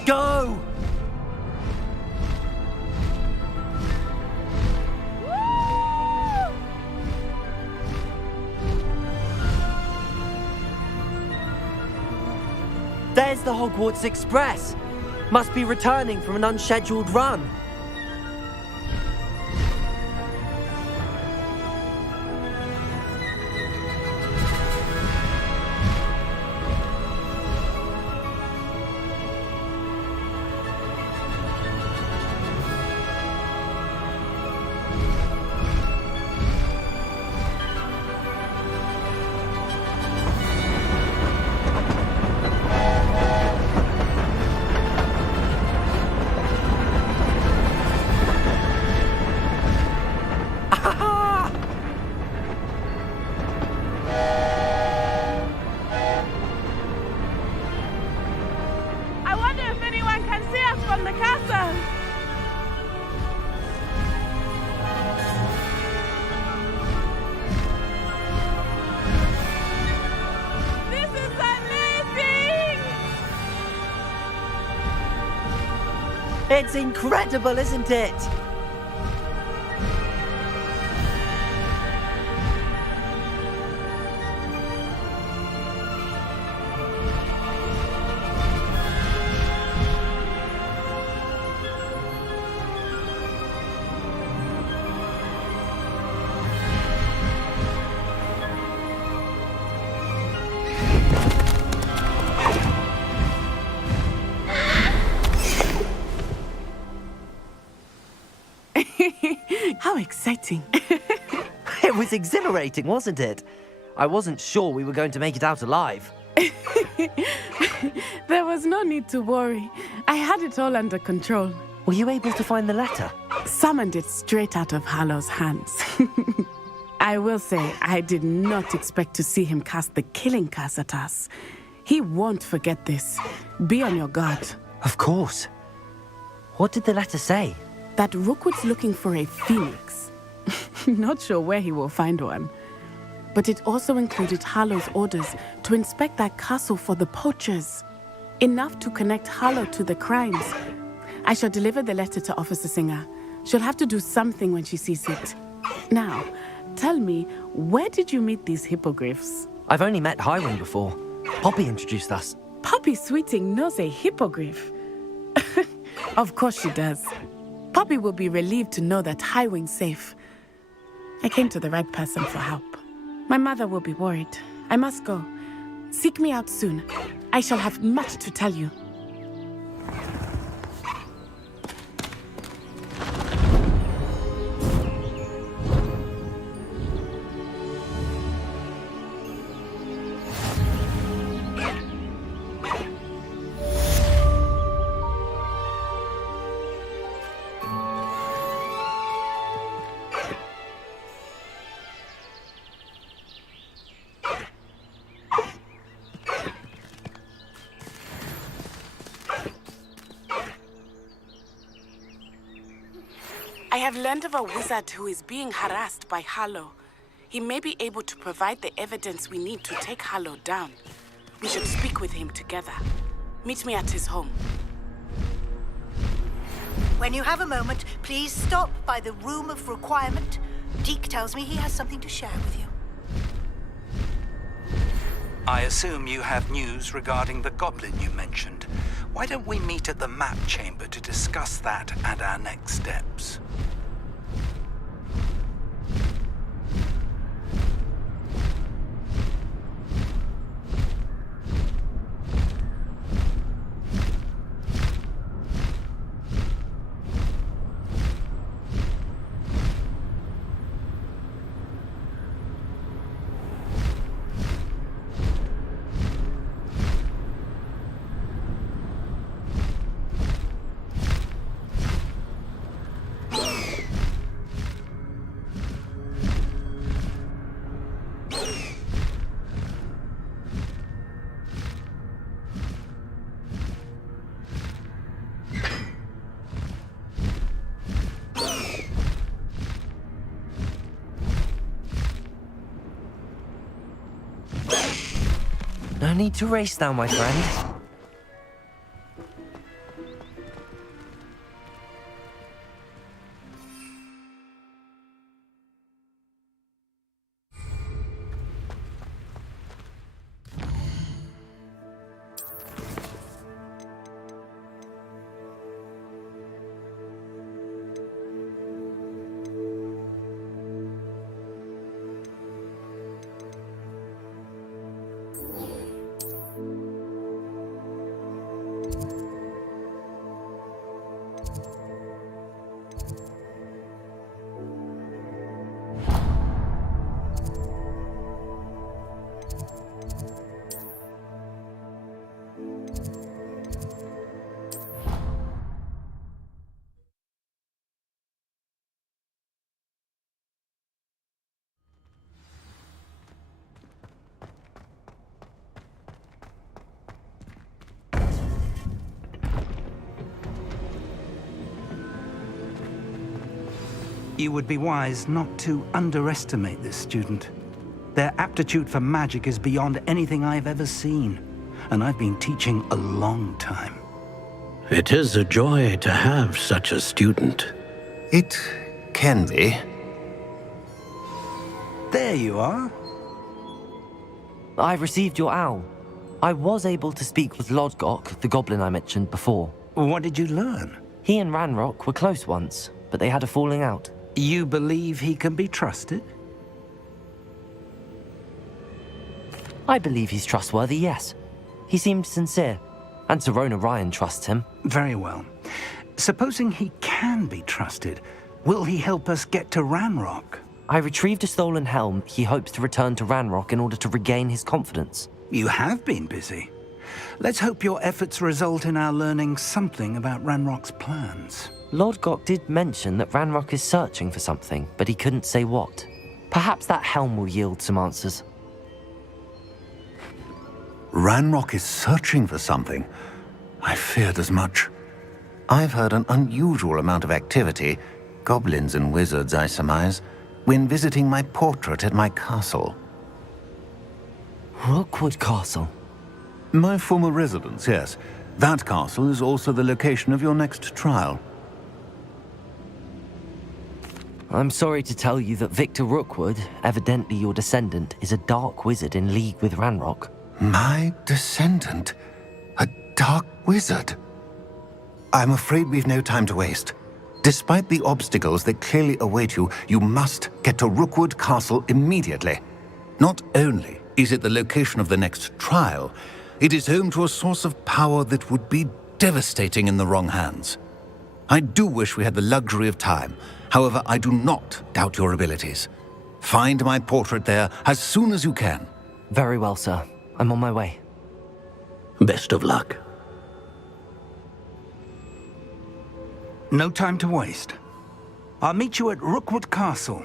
Go! There's the Hogwarts Express. Must be returning from an unscheduled run. It's incredible, isn't it? How exciting. It was exhilarating, wasn't it? I wasn't sure we were going to make it out alive. There was no need to worry. I had it all under control. Were you able to find the letter? Summoned it straight out of Harlow's hands. I will say, I did not expect to see him cast the killing curse at us. He won't forget this. Be on your guard. Of course. What did the letter say? That Rookwood's looking for a phoenix. Not sure where he will find one. But it also included Harlow's orders to inspect that castle for the poachers. Enough to connect Harlow to the crimes. I shall deliver the letter to Officer Singer. She'll have to do something when she sees it. Now, tell me, where did you meet these hippogriffs? I've only met Highwing before. Poppy introduced us. Poppy Sweeting knows a hippogriff. Of course she does. Poppy will be relieved to know that Highwing's safe. I came to the right person for help. My mother will be worried. I must go. Seek me out soon. I shall have much to tell you. I have learned of a wizard who is being harassed by Harlow. He may be able to provide the evidence we need to take Harlow down. We should speak with him together. Meet me at his home. When you have a moment, please stop by the Room of Requirement. Deke tells me he has something to share with you. I assume you have news regarding the goblin you mentioned. Why don't we meet at the map chamber to discuss that and our next steps? No need to race now, my friend. You would be wise not to underestimate this student. Their aptitude for magic is beyond anything I've ever seen, and I've been teaching a long time. It is a joy to have such a student. It can be. There you are. I received your owl. I was able to speak with Lodgok, the goblin I mentioned before. What did you learn? He and Ranrock were close once, but they had a falling out. You believe he can be trusted? I believe he's trustworthy, yes. He seemed sincere, and Serona Ryan trusts him. Very well. Supposing he can be trusted, will he help us get to Ranrock? I retrieved a stolen helm he hopes to return to Ranrock in order to regain his confidence. You have been busy. Let's hope your efforts result in our learning something about Ranrock's plans. Lodgok did mention that Ranrock is searching for something, but he couldn't say what. Perhaps that helm will yield some answers. Ranrock is searching for something. I feared as much. I've heard an unusual amount of activity, goblins and wizards, I surmise, when visiting my portrait at my castle. Rookwood Castle? My former residence, yes. That castle is also the location of your next trial. I'm sorry to tell you that Victor Rookwood, evidently your descendant, is a dark wizard in league with Ranrock. My descendant? A dark wizard? I'm afraid we've no time to waste. Despite the obstacles that clearly await you, you must get to Rookwood Castle immediately. Not only is it the location of the next trial, it is home to a source of power that would be devastating in the wrong hands. I do wish we had the luxury of time. However, I do not doubt your abilities. Find my portrait there as soon as you can. Very well, sir. I'm on my way. Best of luck. No time to waste. I'll meet you at Rookwood Castle.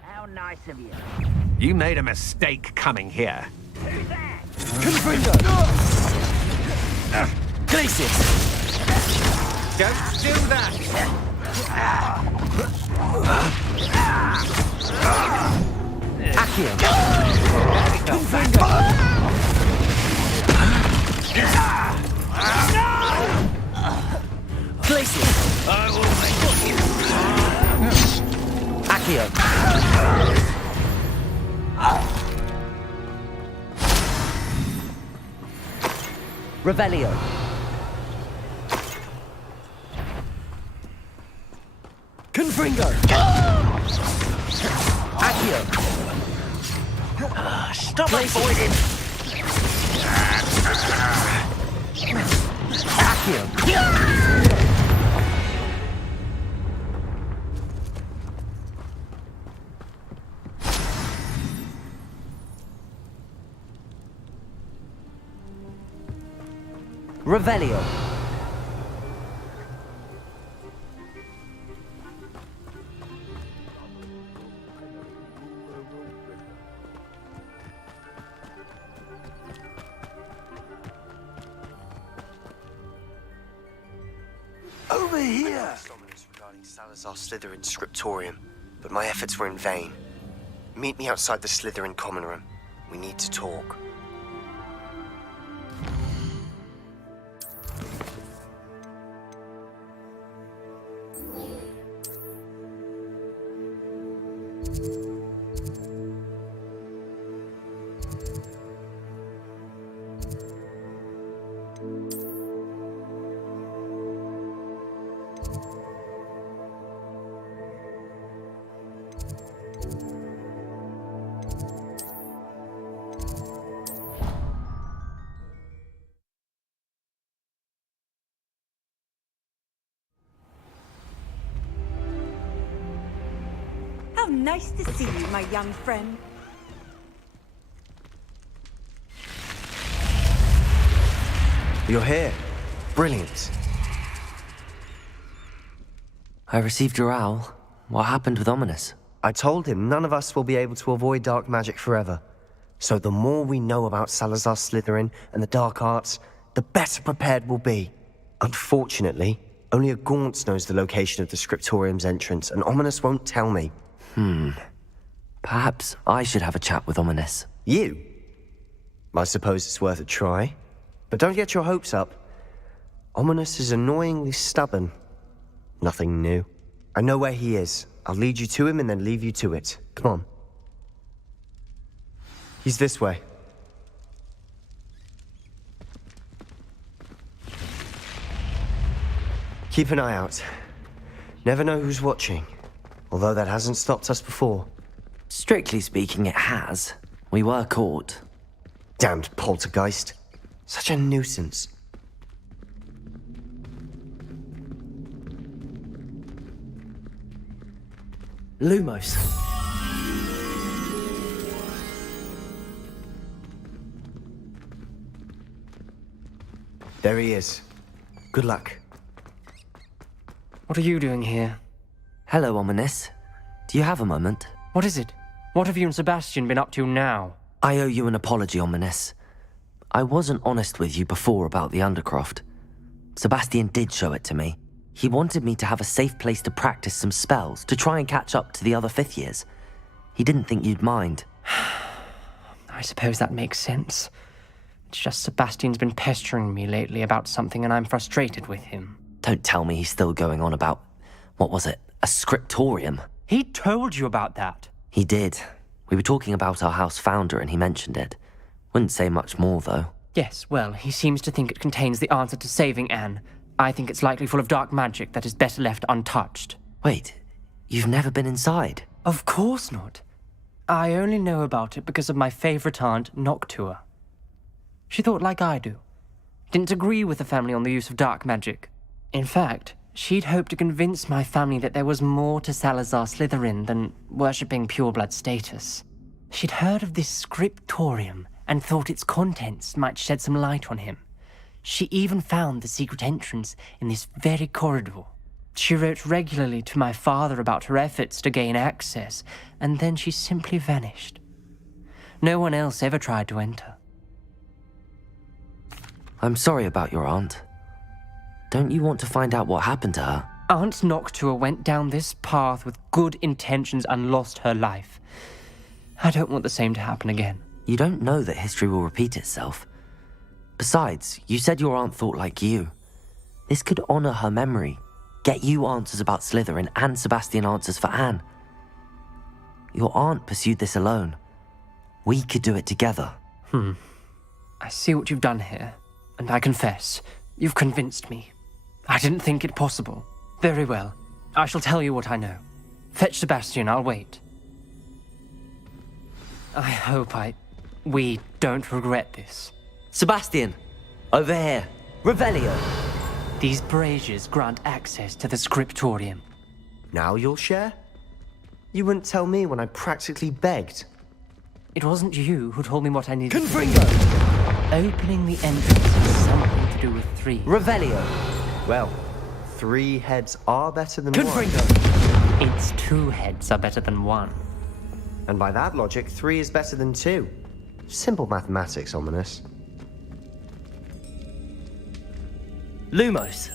How nice of you. You made a mistake coming here. Who's that? Glacius! Don't do that! Accio! Glacius! I will make you. Accio! Revelio! Confringo! Accio! Stop avoiding. Accio! Revelio. Over here! Regarding Salazar Slytherin's scriptorium, but my efforts were in vain. Meet me outside the Slytherin common room. We need to talk. How nice to see you, my young friend. You're here. Brilliant. I received your owl. What happened with Ominous? I told him none of us will be able to avoid dark magic forever. So the more we know about Salazar Slytherin and the dark arts, the better prepared we'll be. Unfortunately, only a Gaunt knows the location of the Scriptorium's entrance, and Ominous won't tell me. Perhaps I should have a chat with Ominous. You? I suppose it's worth a try. But don't get your hopes up. Ominous is annoyingly stubborn. Nothing new. I know where he is. I'll lead you to him and then leave you to it. Come on. He's this way. Keep an eye out. Never know who's watching. Although that hasn't stopped us before. Strictly speaking, it has. We were caught. Damned poltergeist. Such a nuisance. Lumos. There he is. Good luck. What are you doing here? Hello, Ominous. Do you have a moment? What is it? What have you and Sebastian been up to now? I owe you an apology, Ominous. I wasn't honest with you before about the Undercroft. Sebastian did show it to me. He wanted me to have a safe place to practice some spells, to try and catch up to the other 5th years. He didn't think you'd mind. I suppose that makes sense. It's just Sebastian's been pestering me lately about something and I'm frustrated with him. Don't tell me he's still going on about, what was it, a scriptorium? He told you about that. He did. We were talking about our house founder and he mentioned it. Wouldn't say much more, though. Yes, well, he seems to think it contains the answer to saving Anne. I think it's likely full of dark magic that is better left untouched. Wait, you've never been inside? Of course not. I only know about it because of my favorite aunt, Noctua. She thought like I do. Didn't agree with the family on the use of dark magic. In fact, she'd hoped to convince my family that there was more to Salazar Slytherin than worshipping pureblood status. She'd heard of this scriptorium and thought its contents might shed some light on him. She even found the secret entrance in this very corridor. She wrote regularly to my father about her efforts to gain access, and then she simply vanished. No one else ever tried to enter. I'm sorry about your aunt. Don't you want to find out what happened to her? Aunt Noctua went down this path with good intentions and lost her life. I don't want the same to happen again. You don't know that history will repeat itself. Besides, you said your aunt thought like you. This could honor her memory, get you answers about Slytherin and Sebastian answers for Anne. Your aunt pursued this alone. We could do it together. I see what you've done here, and I confess, you've convinced me. I didn't think it possible. Very well. I shall tell you what I know. Fetch Sebastian, I'll wait. I hope we don't regret this. Sebastian! Over here! Revelio! These braziers grant access to the scriptorium. Now you'll share? You wouldn't tell me when I practically begged. It wasn't you who told me what I needed. Confringo! Opening the entrance has something to do with 3. Revelio! Well, 3 heads are better than Confringo! 1. Its 2 heads are better than 1. And by that logic, 3 is better than 2. Simple mathematics, Ominous. Lumos!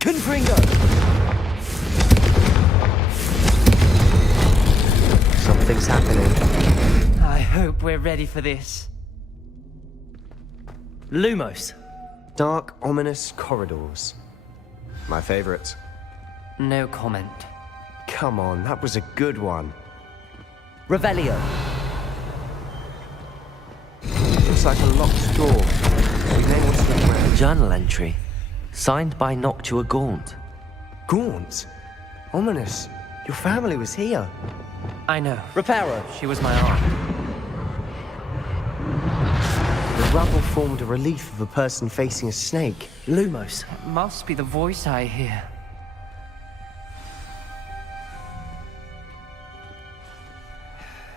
Confringo! Something's happening. I hope we're ready for this. Lumos! Dark, ominous corridors. My favorite. No comment. Come on, that was a good one. Revelio. Looks like a locked door. We may want to look around. Journal entry. Signed by Noctua Gaunt. Gaunt? Ominous. Your family was here. I know. Reparo. She was my aunt. The rubble formed a relief of a person facing a snake. Lumos. It must be the voice I hear.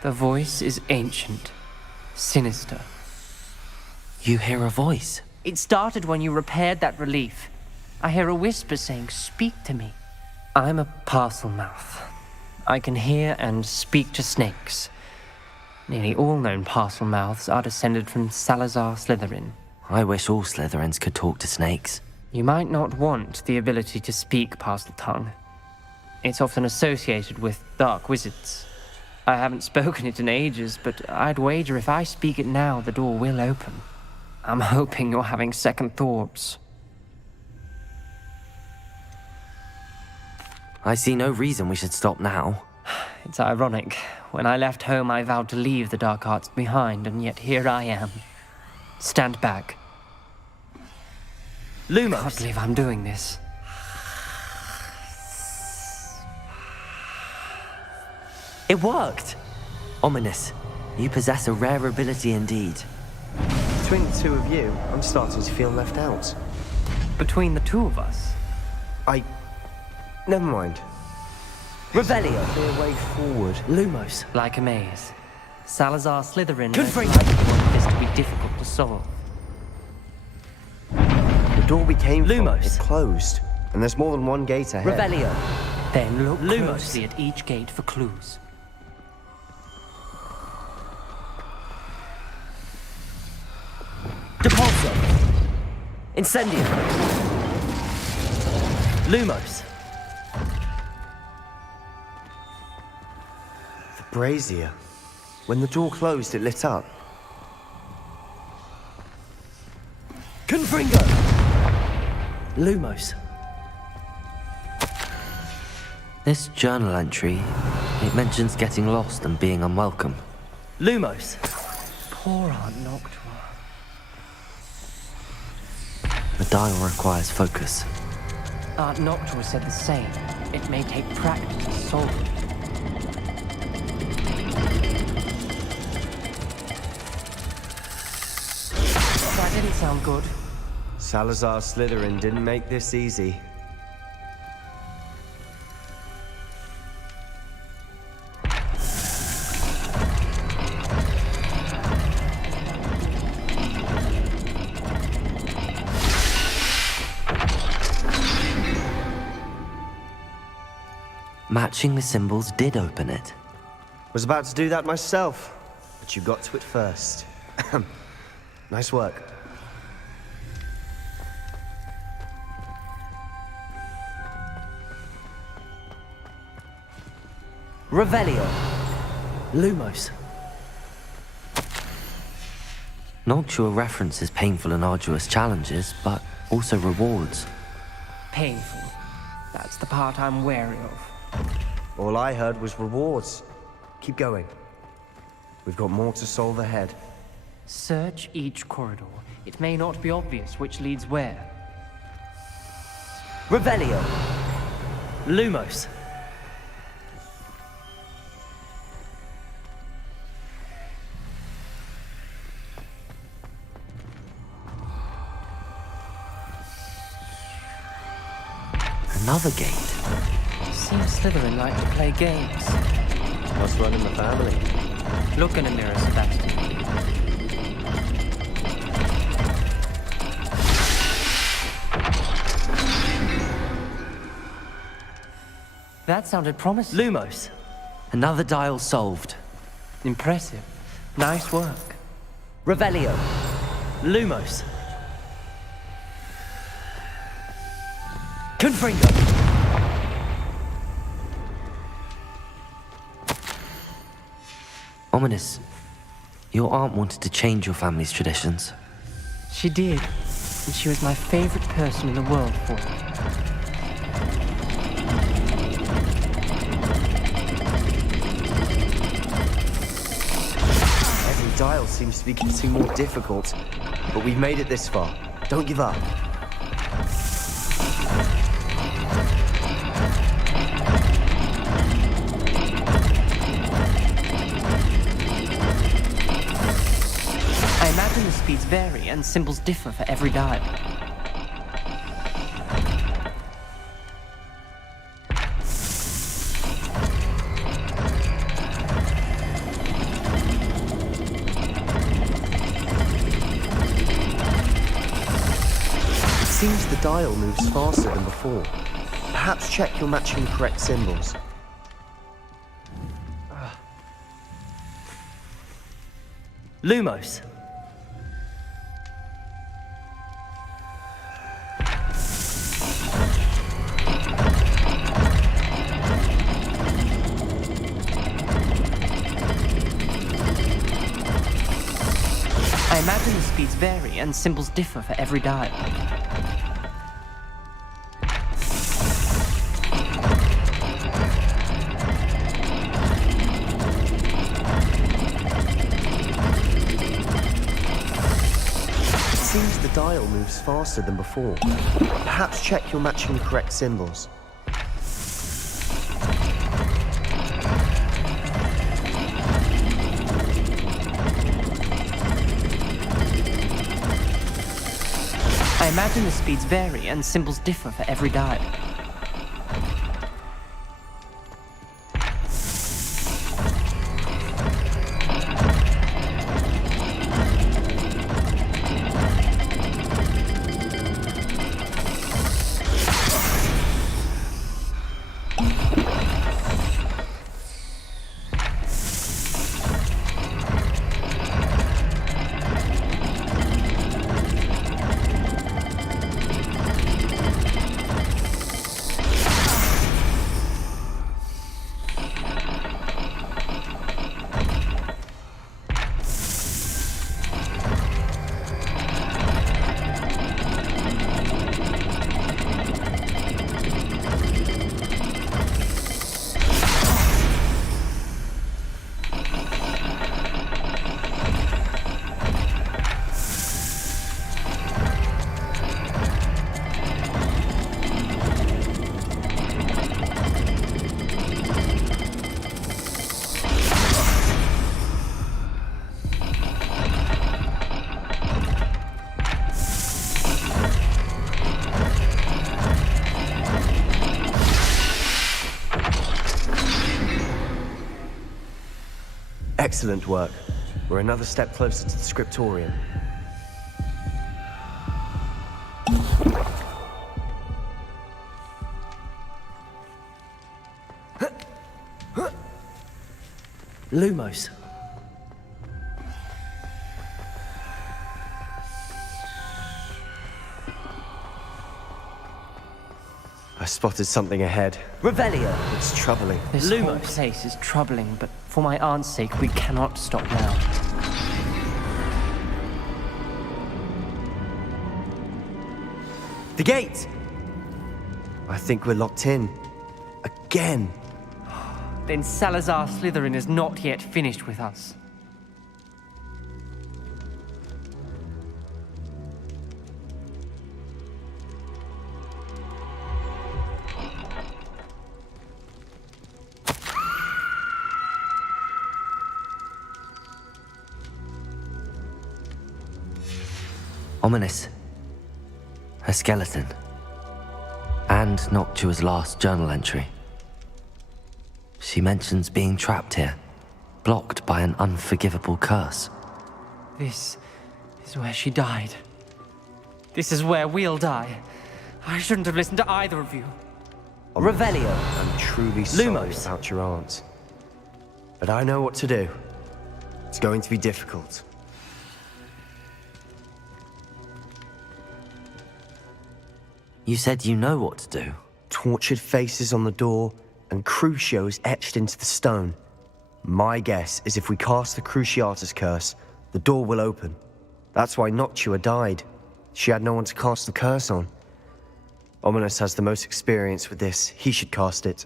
The voice is ancient, sinister. You hear a voice? It started when you repaired that relief. I hear a whisper saying, "Speak to me." I'm a parcel mouth. I can hear and speak to snakes. Nearly all known parcel mouths are descended from Salazar Slytherin. I wish all Slytherins could talk to snakes. You might not want the ability to speak parcel tongue. It's often associated with dark wizards. I haven't spoken it in ages, but I'd wager if I speak it now, the door will open. I'm hoping you're having second thoughts. I see no reason we should stop now. It's ironic. When I left home, I vowed to leave the dark arts behind, and yet here I am. Stand back. Lumos. I can't believe I'm doing this. It worked! Ominous. You possess a rare ability indeed. Between the two of you, I'm starting to feel left out. Between the two of us? Never mind. Revelio. Clear way forward. Lumos. Like a maze. Salazar Slytherin Confringo. want this to be difficult to solve. The door we came Lumos. from is closed, and there's more than one gate ahead. Revelio. Then look Lumos. closely at each gate for clues. Depulso. Incendio. Lumos. The brazier. When the door closed, it lit up. Confringo. Lumos. This journal entry, it mentions getting lost and being unwelcome. Lumos. Poor Aunt Noctua. The dial requires focus. Aunt Noctua said the same. It may take practice to solve it. That didn't sound good. Salazar Slytherin didn't make this easy. Matching the symbols did open it. Was about to do that myself, but you got to it first. Nice work. Revelio. Lumos. Noctua references painful and arduous challenges, but also rewards. Painful. That's the part I'm wary of. All I heard was rewards. Keep going. We've got more to solve ahead. Search each corridor. It may not be obvious which leads where. Revelio. Lumos. Another gate. Seems Slytherin like to play games. What's running the family? Look in a mirror, Sebastian. That sounded promising. Lumos. Another dial solved. Impressive. Nice work. Revelio. Lumos. Confringo. Ominous. Your aunt wanted to change your family's traditions. She did. And she was my favorite person in the world for it. dial seems to be getting more difficult, but we've made it this far. Don't give up. I imagine the speeds vary and symbols differ for every dial. It seems the dial moves faster than before. Perhaps check you're matching the correct symbols. Lumos. I imagine the speeds vary and symbols differ for every dial. It seems the dial moves faster than before. Perhaps check you're matching the correct symbols. I imagine the speeds vary and symbols differ for every dial. Excellent work. We're another step closer to the scriptorium. Lumos. I spotted something ahead. Revelio. It's troubling. This whole place is troubling, but for my aunt's sake, we cannot stop now. The gate! I think we're locked in. Again. Then Salazar Slytherin is not yet finished with us. Ominous. A skeleton. And Noctua's last journal entry. She mentions being trapped here, blocked by an unforgivable curse. This is where she died. This is where we'll die. I shouldn't have listened to either of you. Revelio. I'm truly sorry Lumos. about your aunt. But I know what to do. It's going to be difficult. You said you know what to do. Tortured faces on the door and Crucios etched into the stone. My guess is if we cast the Cruciatus curse, the door will open. That's why Noctua died. She had no one to cast the curse on. Ominous has the most experience with this. He should cast it.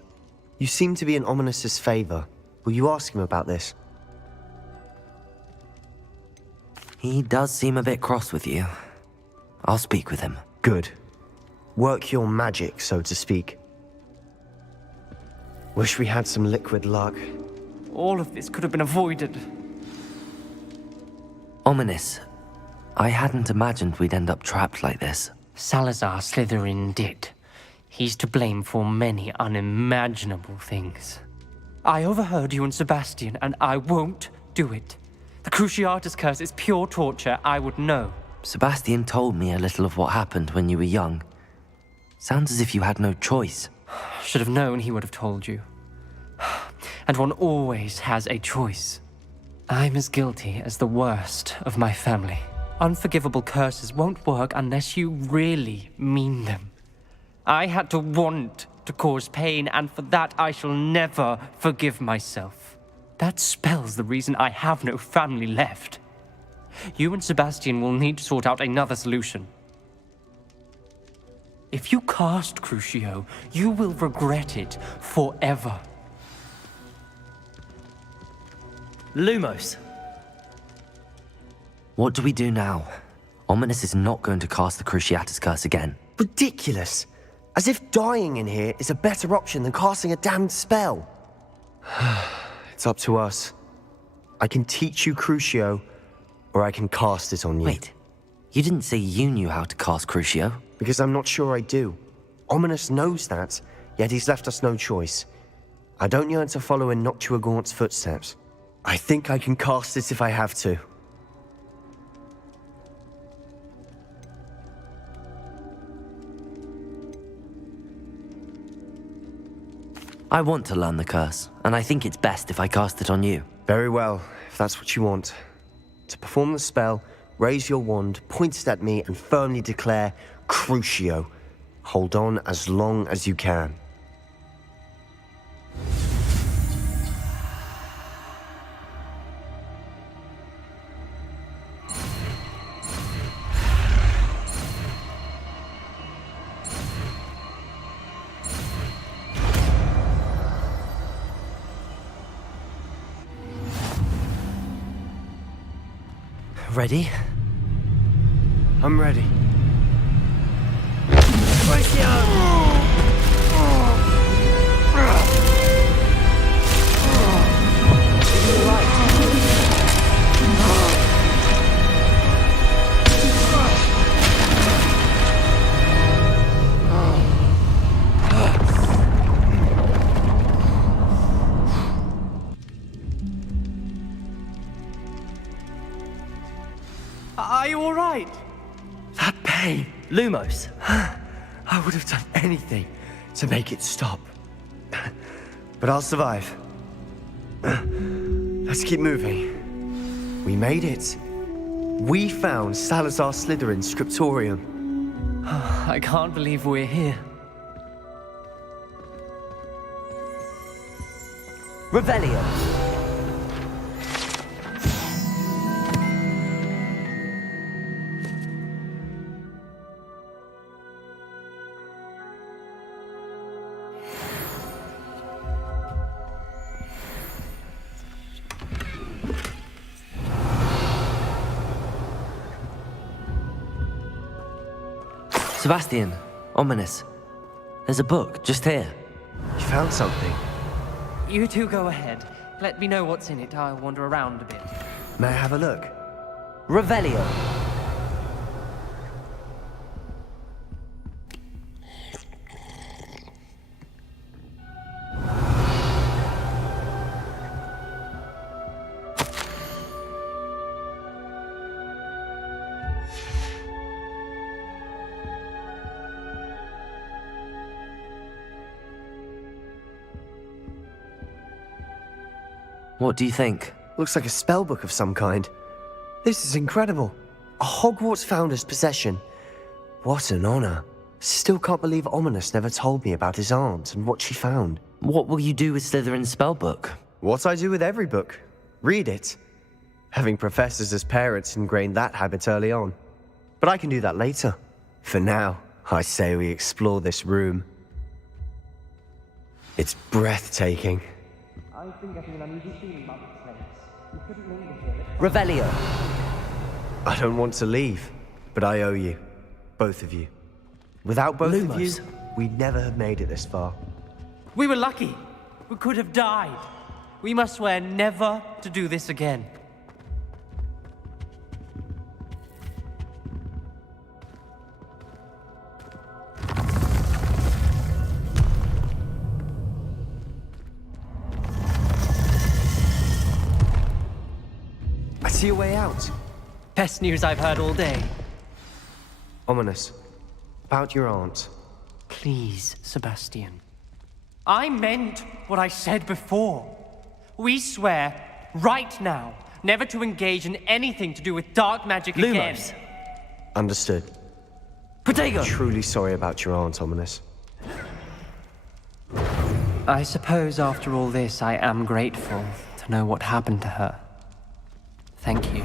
You seem to be in Ominous's favor. Will you ask him about this? He does seem a bit cross with you. I'll speak with him. Good. Work your magic, so to speak. Wish we had some liquid luck. All of this could have been avoided. Ominous. I hadn't imagined we'd end up trapped like this. Salazar Slytherin did. He's to blame for many unimaginable things. I overheard you and Sebastian, and I won't do it. The Cruciatus curse is pure torture. I would know. Sebastian told me a little of what happened when you were young. Sounds as if you had no choice. Should have known he would have told you. And one always has a choice. I'm as guilty as the worst of my family. Unforgivable curses won't work unless you really mean them. I had to want to cause pain, and for that I shall never forgive myself. That spells the reason I have no family left. You and Sebastian will need to sort out another solution. If you cast Crucio, you will regret it forever. Lumos. What do we do now? Ominous is not going to cast the Cruciatus curse again. Ridiculous. As if dying in here is a better option than casting a damned spell. It's up to us. I can teach you Crucio, or I can cast it on you. Wait, you didn't say you knew how to cast Crucio? Because I'm not sure I do. Ominous knows that, yet he's left us no choice. I don't yearn to follow in Noctua Gaunt's footsteps. I think I can cast it if I have to. I want to learn the curse, and I think it's best if I cast it on you. Very well, if that's what you want. To perform the spell, raise your wand, point it at me, and firmly declare Crucio. Hold on as long as you can. Ready? I'm ready. Are you all right? That pain. Lumos. I would have done anything to make it stop. But I'll survive. Let's keep moving. We made it. We found Salazar Slytherin's scriptorium. I can't believe we're here. Revelio. Sebastian, Ominous. There's a book just here. You found something? You two go ahead. Let me know what's in it. I'll wander around a bit. May I have a look? Revelio. What do you think? Looks like a spellbook of some kind. This is incredible. A Hogwarts founder's possession. What an honor. Still can't believe Ominous never told me about his aunt and what she found. What will you do with Slytherin's spellbook? What I do with every book. Read it. Having professors as parents ingrained that habit early on. But I can do that later. For now, I say we explore this room. It's breathtaking. I've been getting an uneasy feeling about this place. You couldn't linger here. Revelio. I don't want to leave, but I owe you. Both of you. Without both of you, we'd never have made it this far. We were lucky. We could have died. We must swear never to do this again. I see a way out. Best news I've heard all day. Ominous. About your aunt. Please, Sebastian. I meant what I said before. We swear, right now, never to engage in anything to do with dark magic again. Lumos. Understood. Protego! Truly sorry about your aunt, Ominous. I suppose after all this, I am grateful to know what happened to her. Thank you.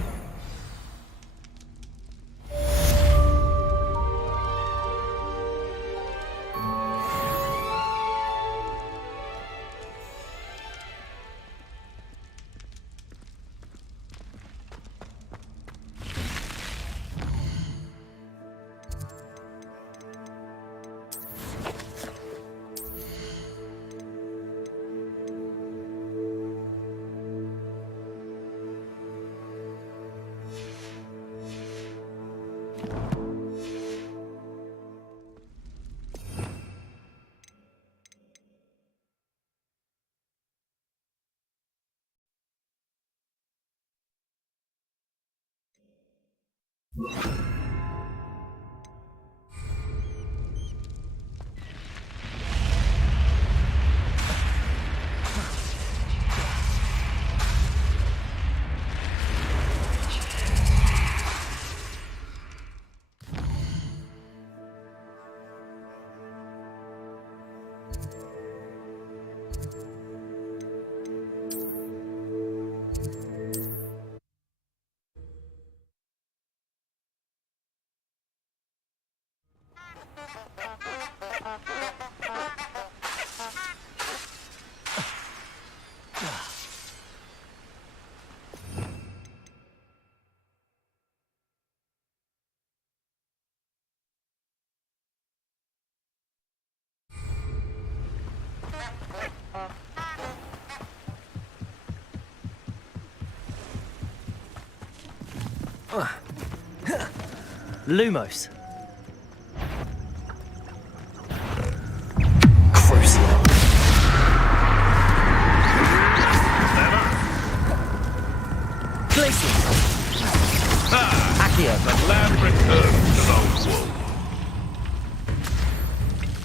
Lumos.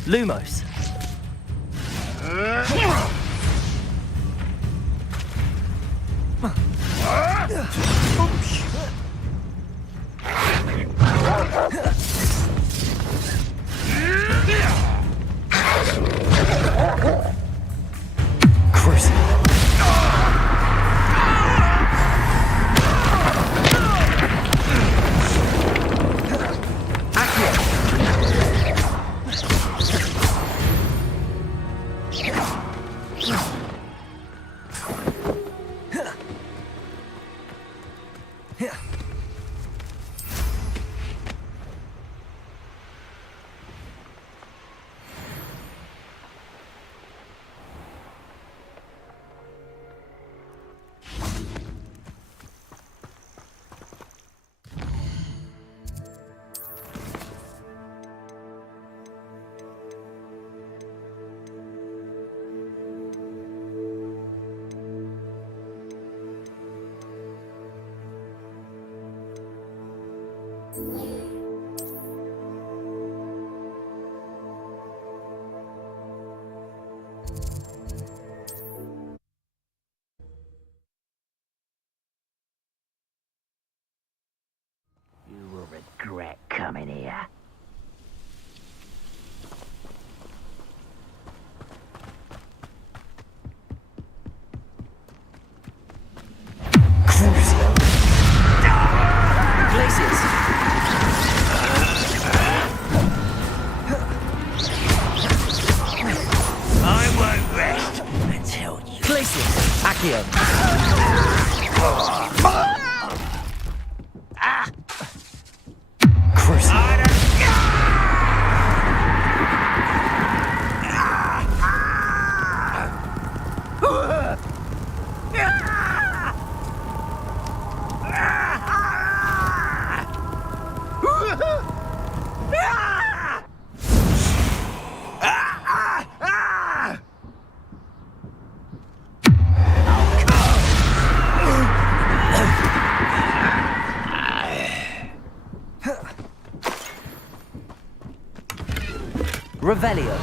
Lumos. You will regret coming here. Glaciers. Revelio.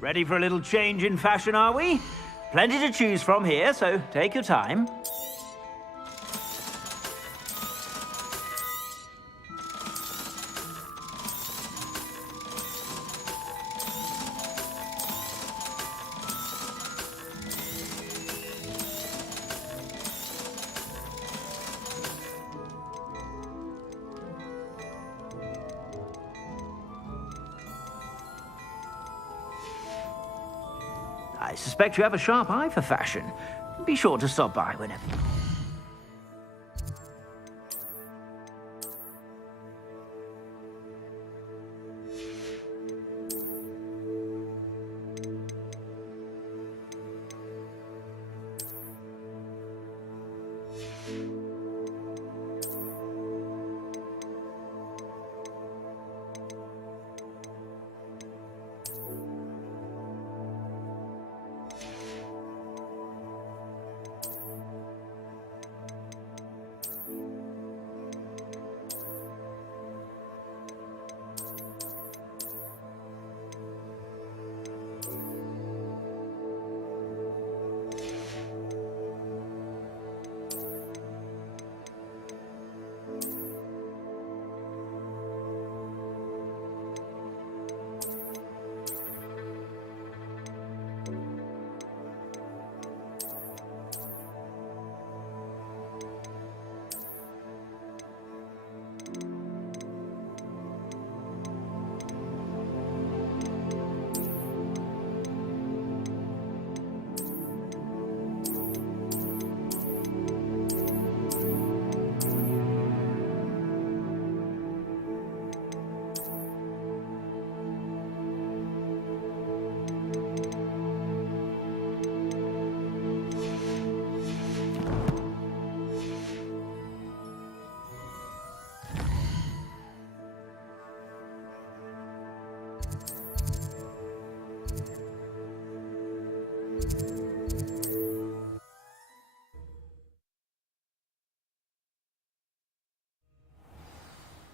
Ready for a little change in fashion, are we? Plenty to choose from here, so take your time. I suspect you have a sharp eye for fashion. Be sure to stop by whenever.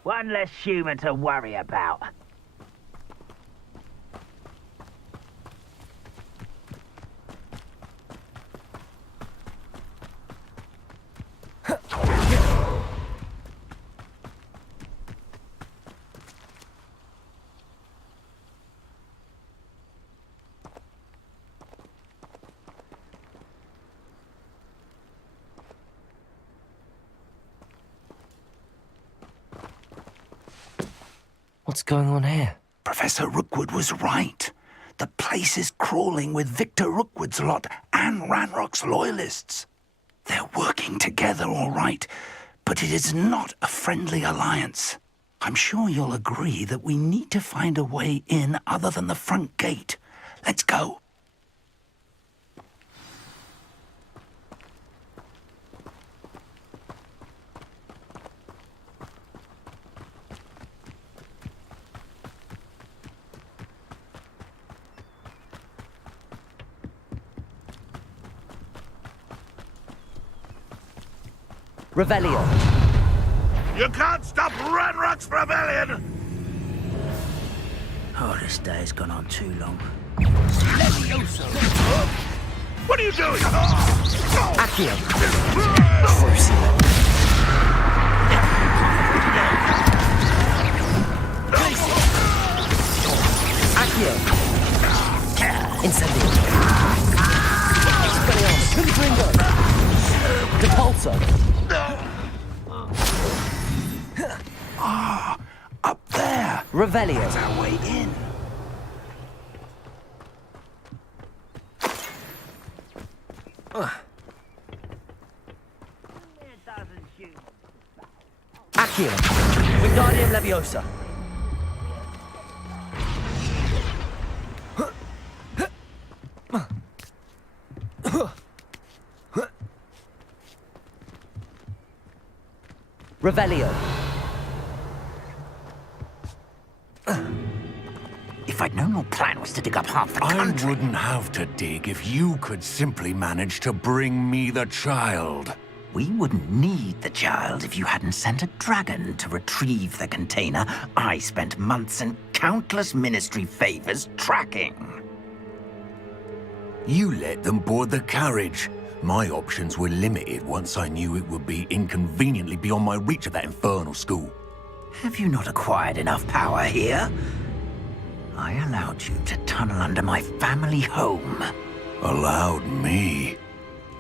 One less human to worry about. What's going on here? Professor Rookwood was right. The place is crawling with Victor Rookwood's lot and Ranrock's loyalists. They're working together all right, but it is not a friendly alliance. I'm sure you'll agree that we need to find a way in other than the front gate. Let's go. Revelio. You can't stop Ranrock's rebellion! Oh, this day's gone on too long. What are you doing? Accio. Revelio. That's our way in. Accio. Wingardium Leviosa. Revelio. If I'd known your plan was to dig up half the country... I wouldn't have to dig if you could simply manage to bring me the child. We wouldn't need the child if you hadn't sent a dragon to retrieve the container I spent months and countless ministry favors tracking. You let them board the carriage. My options were limited once I knew it would be inconveniently beyond my reach at that infernal school. Have you not acquired enough power here? I allowed you to tunnel under my family home. Allowed me?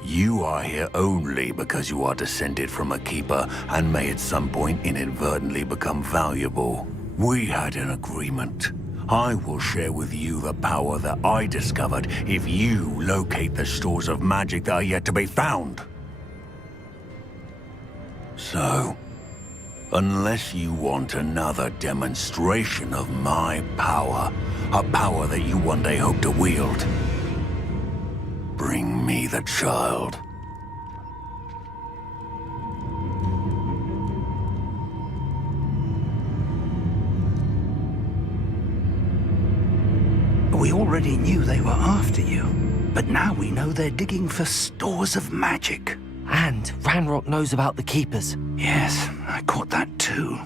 You are here only because you are descended from a keeper and may at some point inadvertently become valuable. We had an agreement. I will share with you the power that I discovered if you locate the stores of magic that are yet to be found. So, unless you want another demonstration of my power, a power that you one day hope to wield, bring me the child. We already knew they were after you, but now we know they're digging for stores of magic. And Ranrock knows about the Keepers. Yes, I caught that too.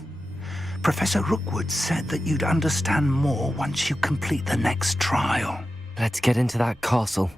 Professor Rookwood said that you'd understand more once you complete the next trial. Let's get into that castle.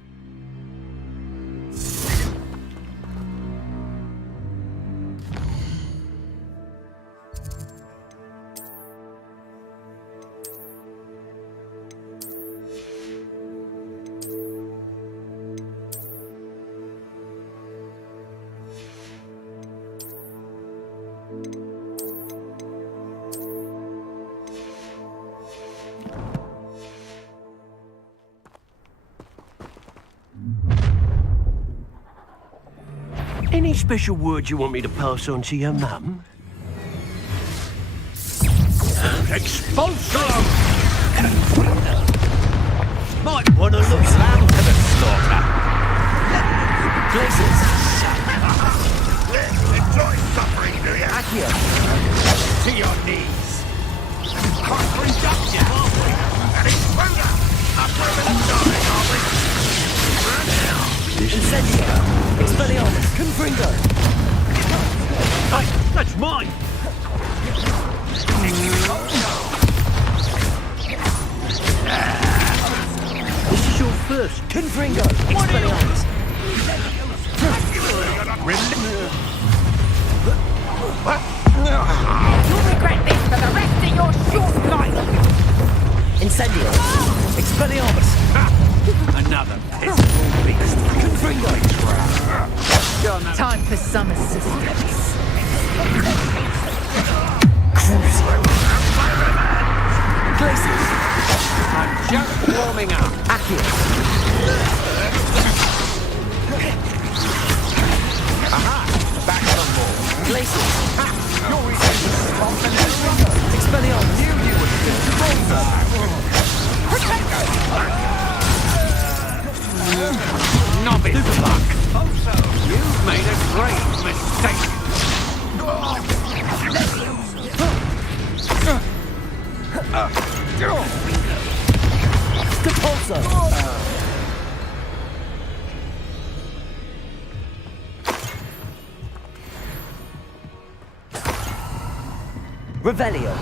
Any special words you want me to pass on to your mum? Expulsion! Might want to look lamb to the slaughter. Places. Enjoy suffering, do you? Accio. To your knees. Can't conduct you. An exploder. A permanent dying, are we? Incendio. Expelliarmus. Confringo. Hey, that's mine! This is your first. Confringo. Expelliarmus. You'll regret this for the rest of your short life! Incendio. Expelliarmus. Another pitiful beast. Confringo. Time for some assistance. Glaciers. I'm just warming up. Accio. Aha! Back on board. Glaciers. You're easy to spot and Expelliarmus. knew you would do. Novice luck. You've made a great mistake. Depulso. Revelio.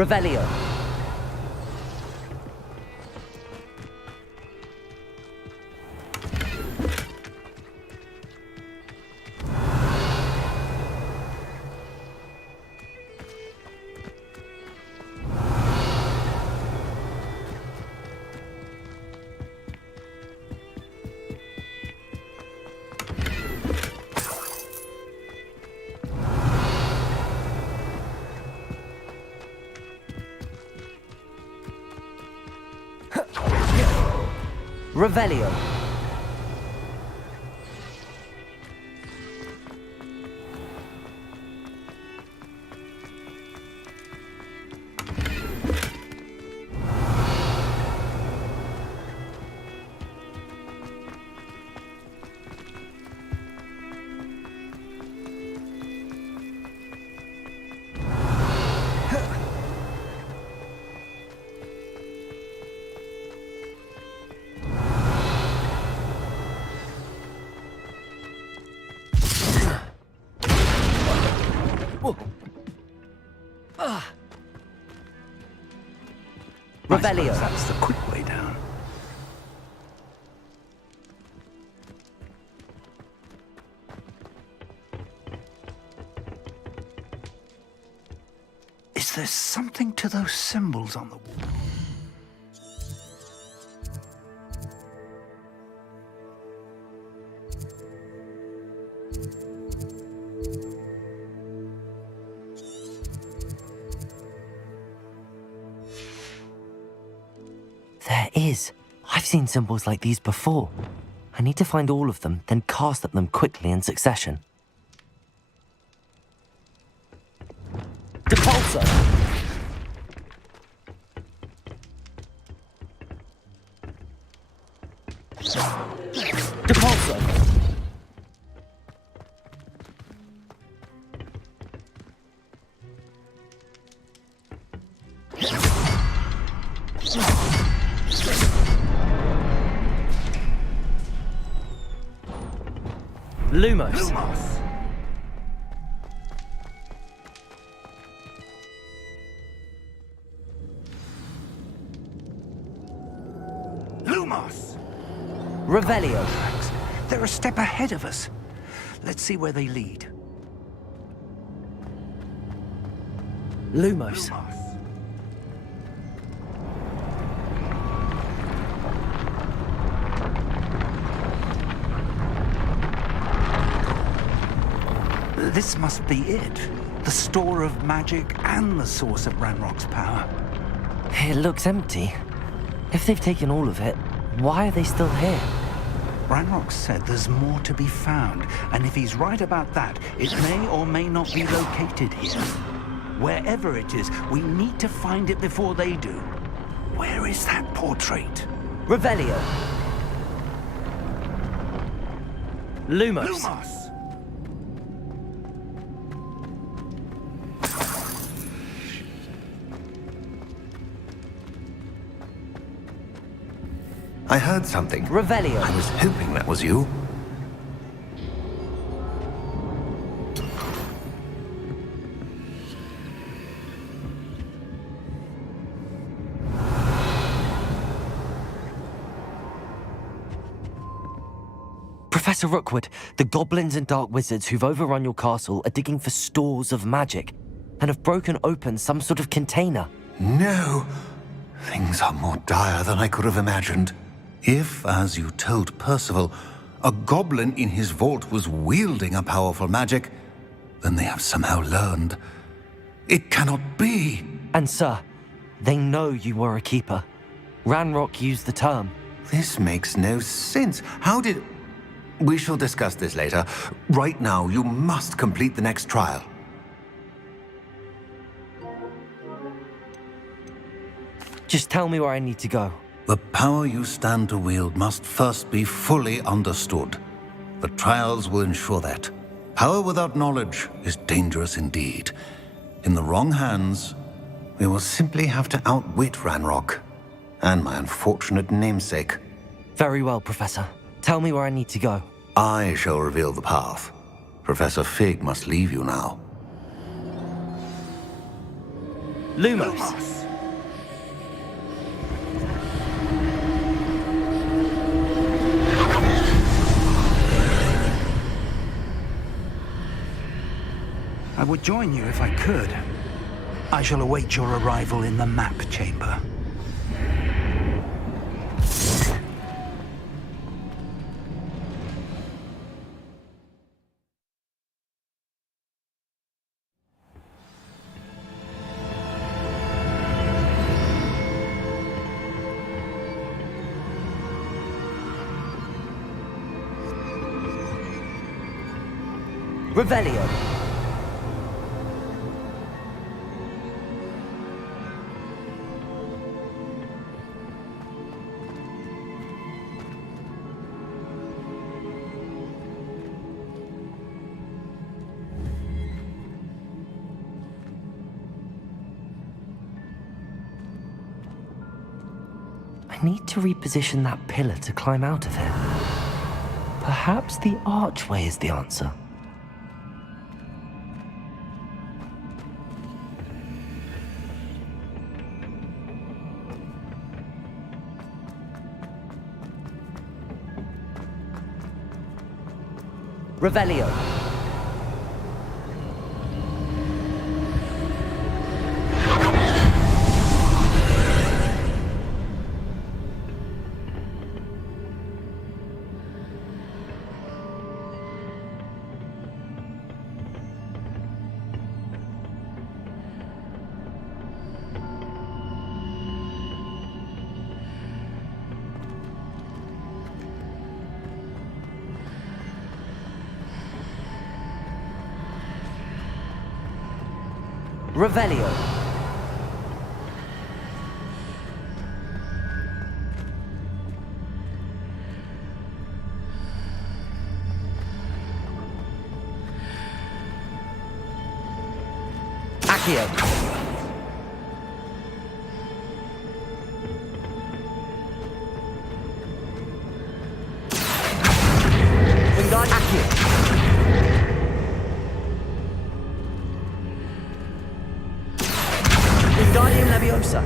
Revelio. Revelio. Revelio. That's the quick way down. Is there something to those symbols on the wall? There is. I've seen symbols like these before. I need to find all of them, then cast at them quickly in succession. Depulso! Depulso! Lumos. Lumos. Lumos. Revelio. They're a step ahead of us. Let's see where they lead. Lumos. This must be it. The store of magic and the source of Ranrock's power. It looks empty. If they've taken all of it, why are they still here? Ranrock said there's more to be found, and if he's right about that, it may or may not be located here. Wherever it is, we need to find it before they do. Where is that portrait? Revelio. Lumos. Lumos! I heard something. Revelio. I was hoping that was you. Professor Rookwood, the goblins and dark wizards who've overrun your castle are digging for stores of magic and have broken open some sort of container. No! Things are more dire than I could have imagined. If, as you told Percival, a goblin in his vault was wielding a powerful magic, then they have somehow learned. It cannot be! And sir, they know you were a keeper. Ranrock used the term. This makes no sense. How did... We shall discuss this later. Right now, you must complete the next trial. Just tell me where I need to go. The power you stand to wield must first be fully understood. The trials will ensure that. Power without knowledge is dangerous indeed. In the wrong hands, we will simply have to outwit Ranrock and my unfortunate namesake. Very well, Professor. Tell me where I need to go. I shall reveal the path. Professor Fig must leave you now. Lumos. I would join you if I could. I shall await your arrival in the map chamber. Revelio. I need to reposition that pillar to climb out of it. Perhaps the archway is the answer. Revelio. Revelio. Accio. Wingardium Accio. Wingardium Leviosa.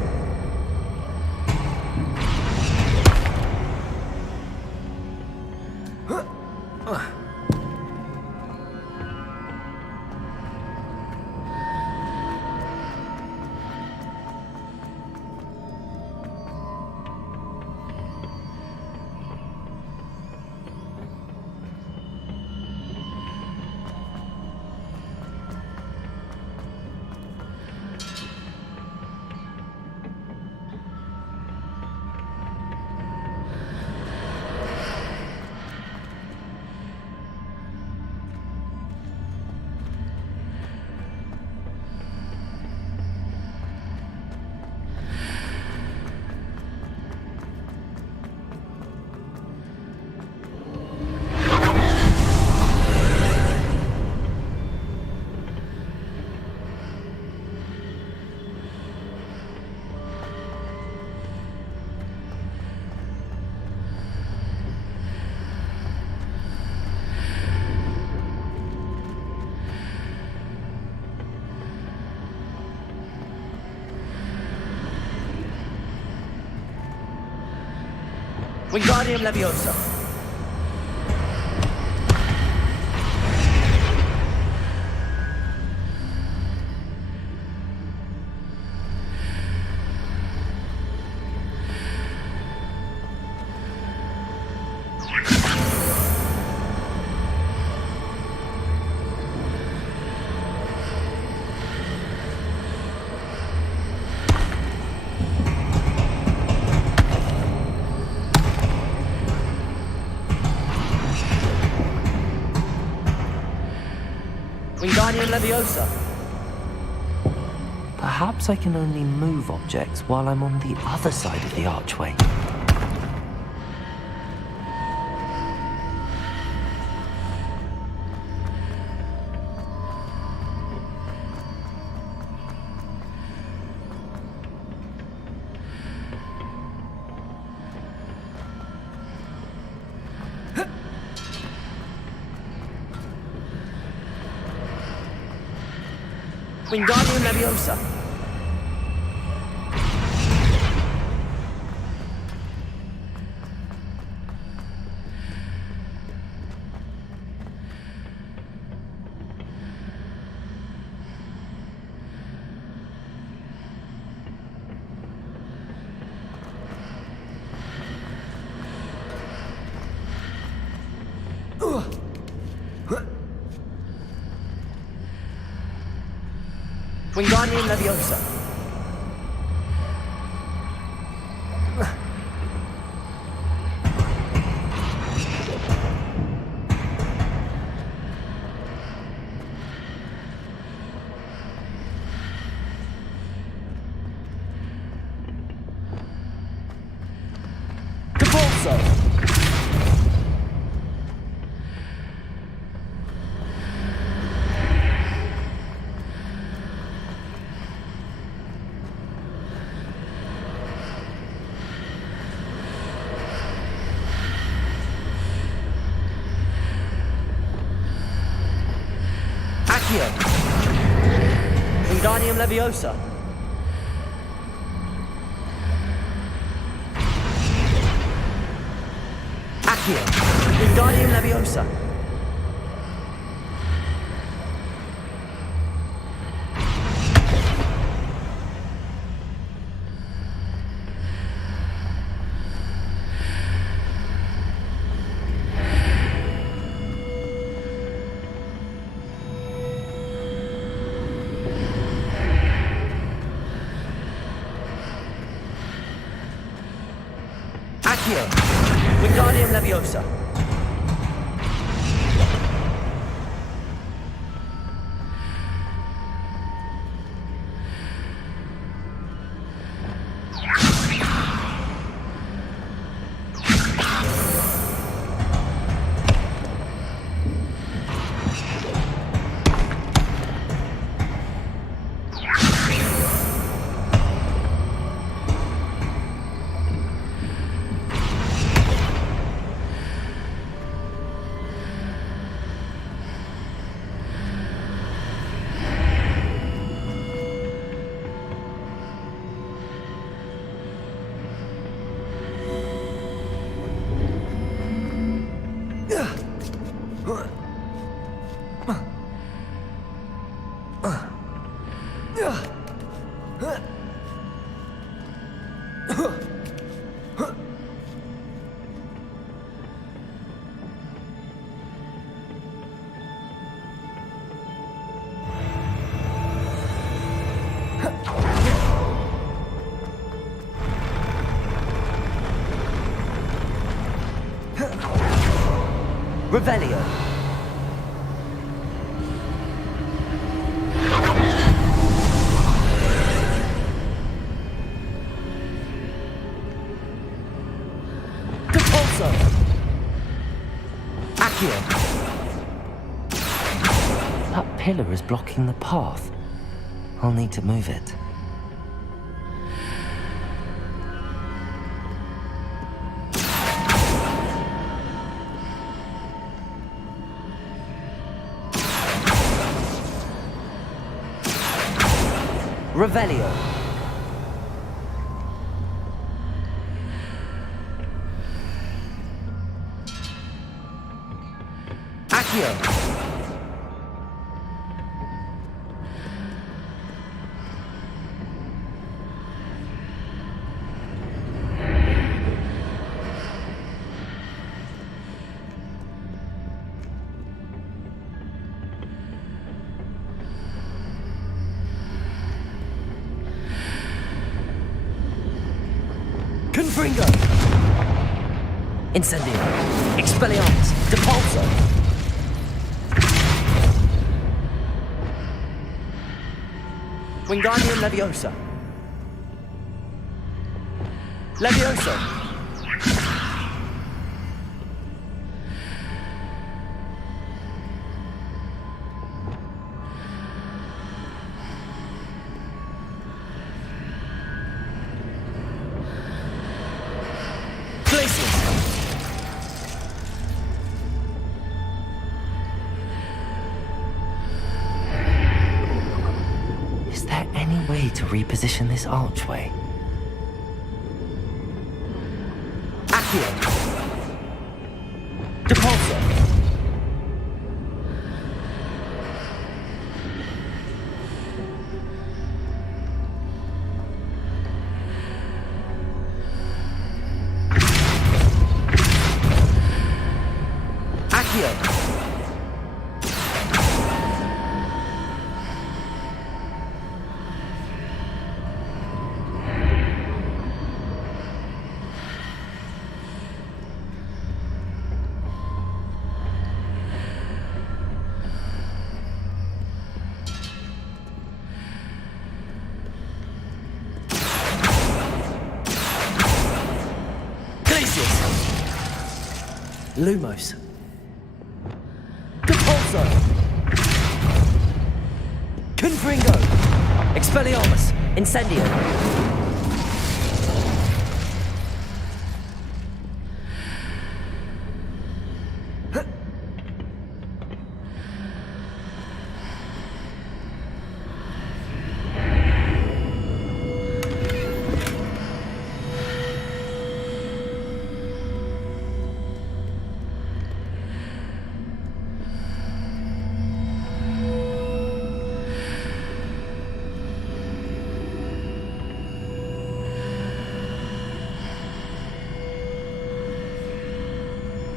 Wingardium Leviosa. Wingardium Leviosa. Perhaps I can only move objects while I'm on the other side of the archway. Wingardium Leviosa. Wingardium Leviosa. Accio. Wingardium Leviosa. Accio. Wingardium Leviosa. Accio. Wingardium Leviosa. Revelio. Depulso. Accio. That pillar is blocking the path. I'll need to move it. Revelio. Accio. Confringo! Incendio! Expelliarmus! Depulso! Wingardium Leviosa! Leviosa! Is there any way to reposition this archway? Accio. Depulso. Accio. Lumos. Depulso! Confringo! Expelliarmus! Incendio!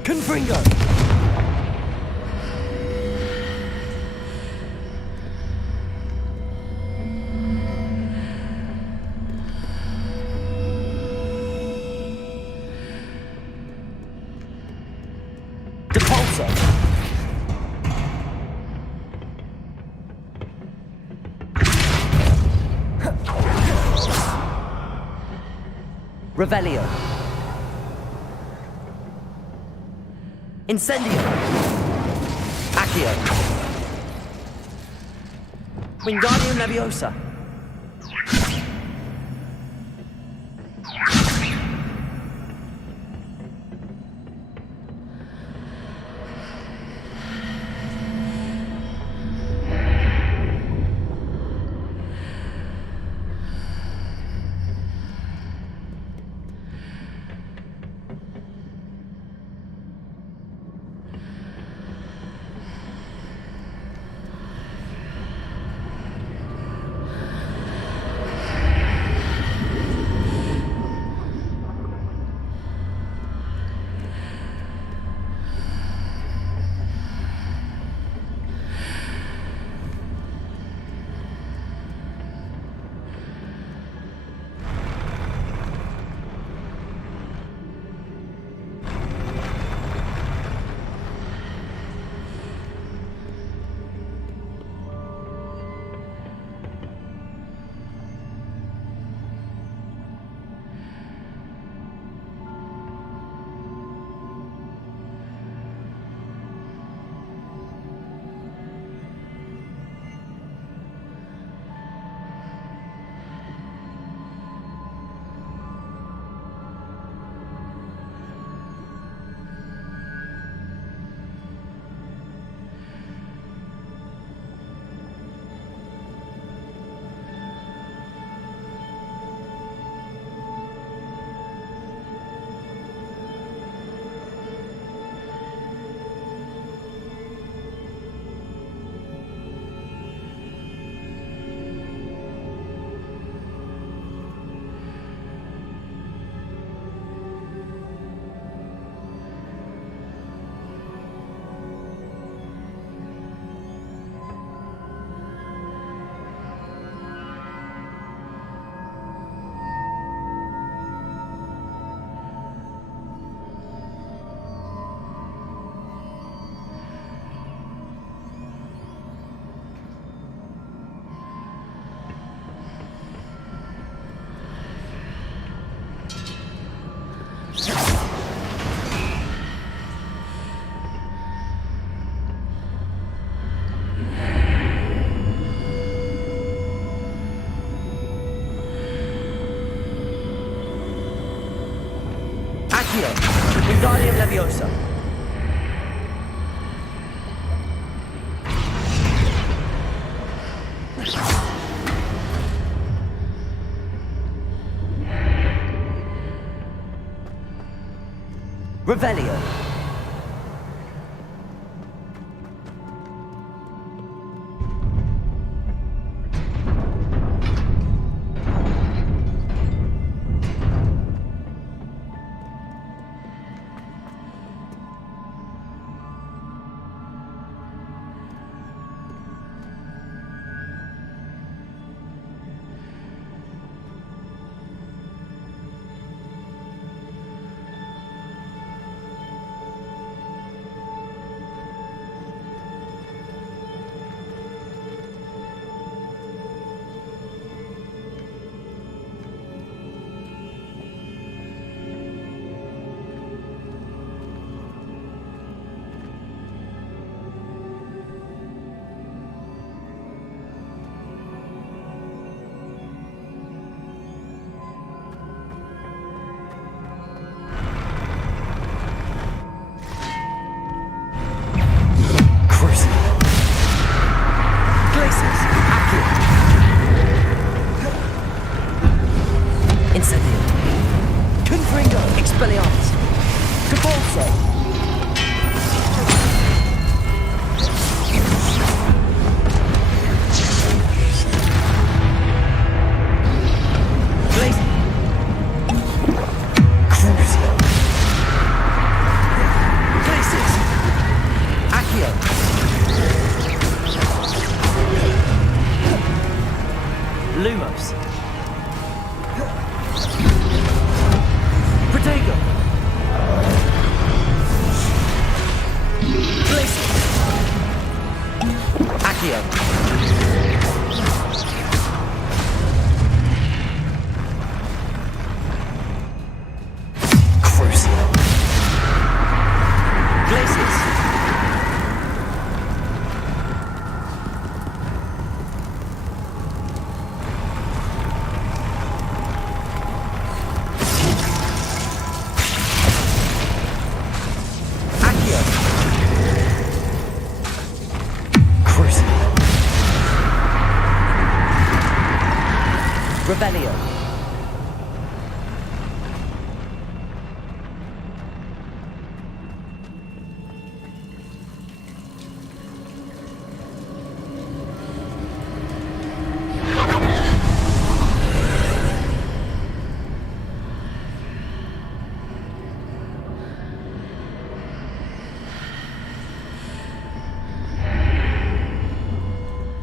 Confringo! Depulso! Revelio! Incendio! Accio! Wingardium Leviosa! Wingardium Leviosa. Revelio. Revelio.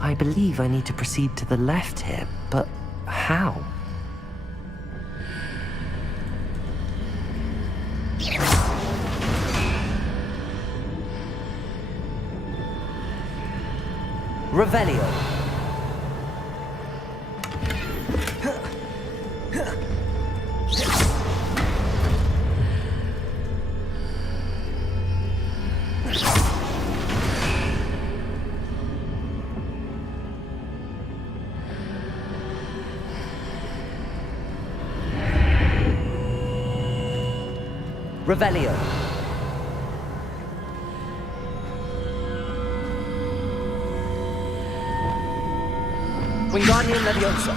I believe I need to proceed to the left here, but how? Revelio. Revelio. Wingardium Leviosa.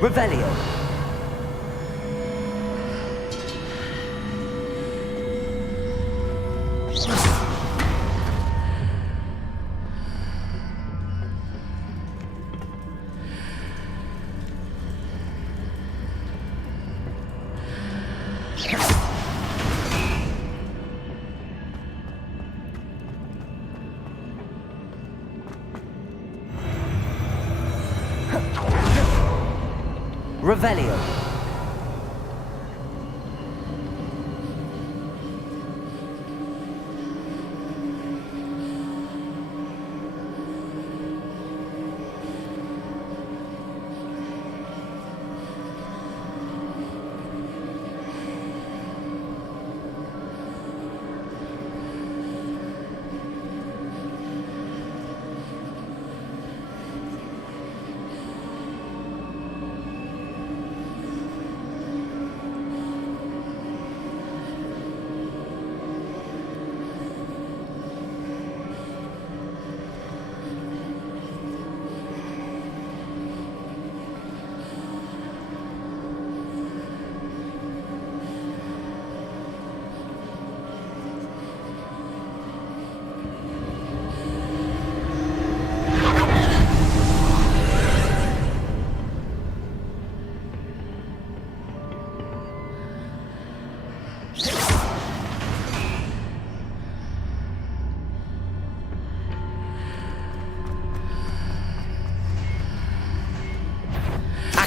Revelio. Revelio.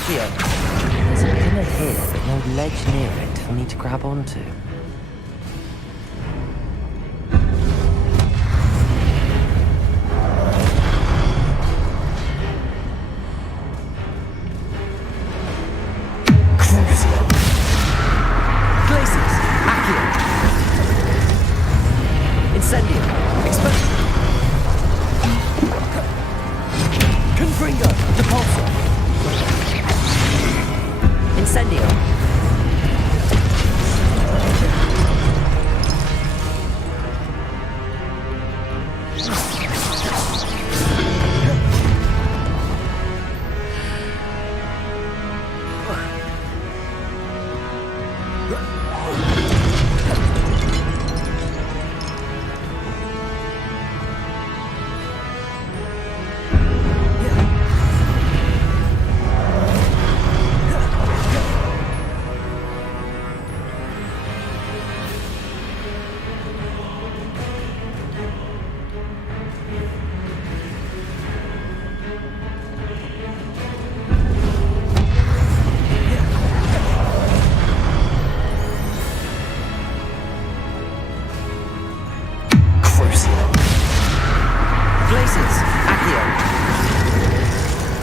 There's a pillar here, but no ledge near it for me to grab onto. Crucio. Glacius. Accio. Incendio. Explosion. Confringo. Depulso. Incendio.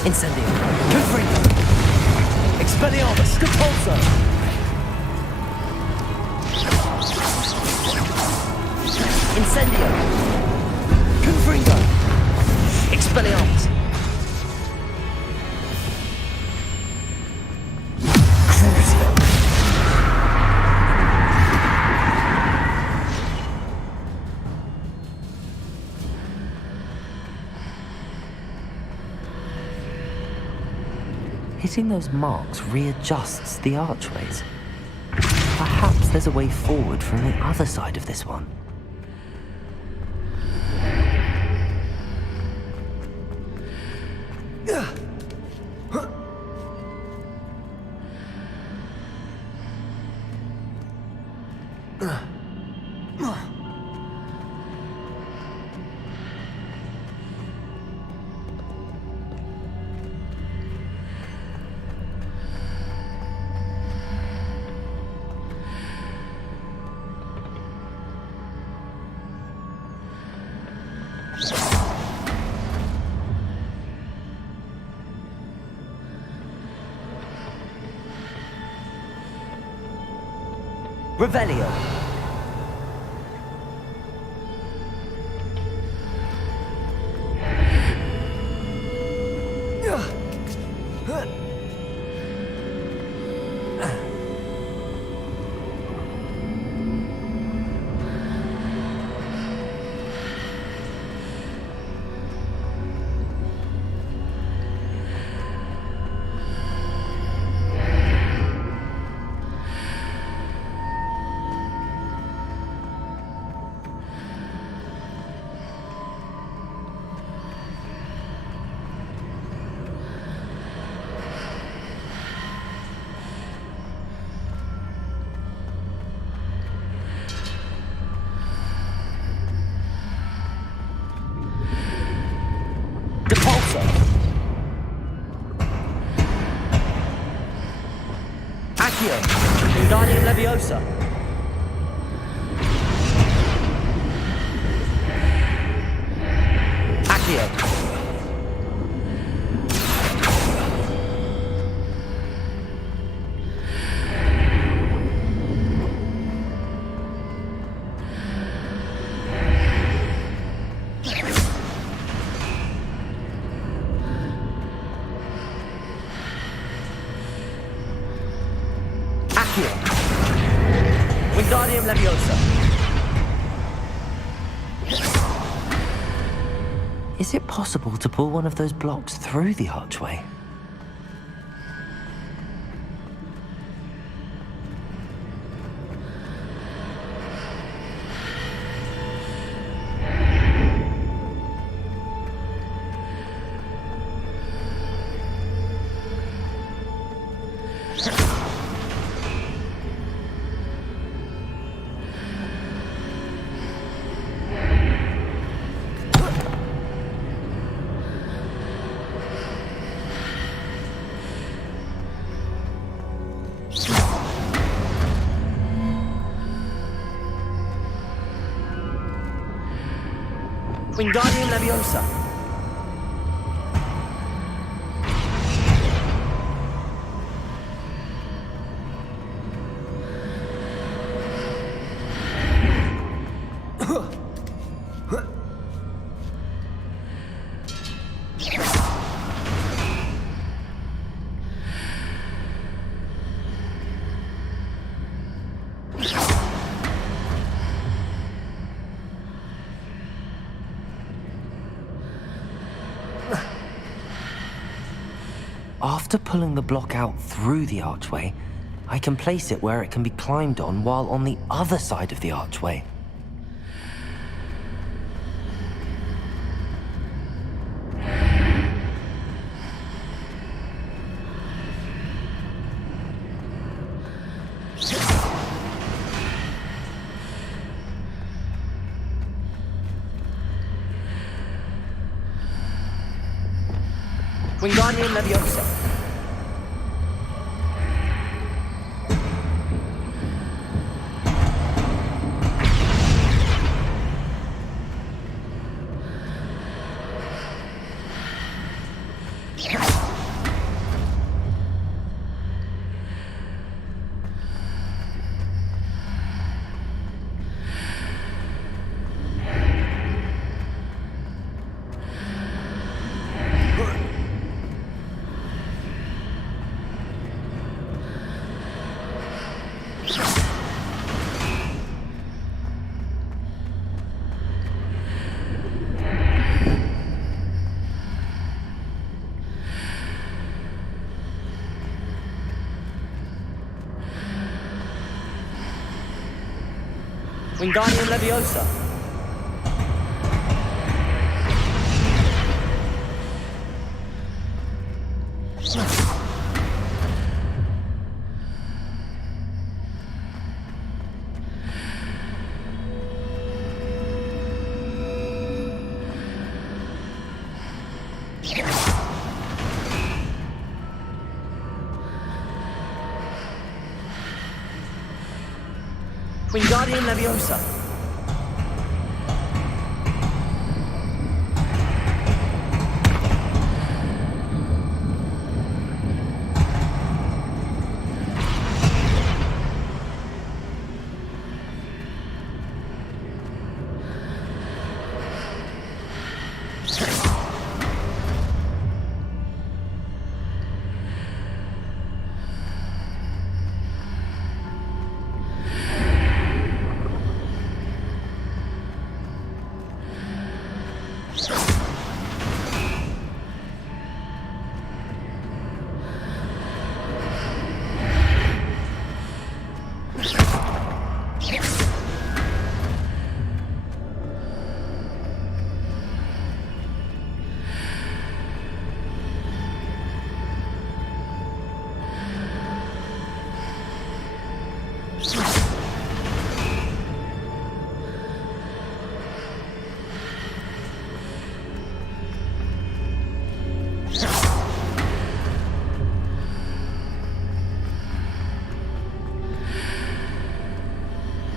Incendio. Confringo. Expelliarmus. Depulso. Incendio. Confringo. Expelliarmus. Crucio. Hitting those marks readjusts the archways. Perhaps there's a way forward from the other side of this one. Revelio. Accio, Wingardium Leviosa. Accio. Wingardium Leviosa. Is it possible to pull one of those blocks through the archway? Wingardium Leviosa. After pulling the block out through the archway, I can place it where it can be climbed on while on the other side of the archway. Wingardium Leviosa. Wingardium Leviosa. Wingardium Leviosa.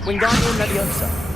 Wingardium Leviosa.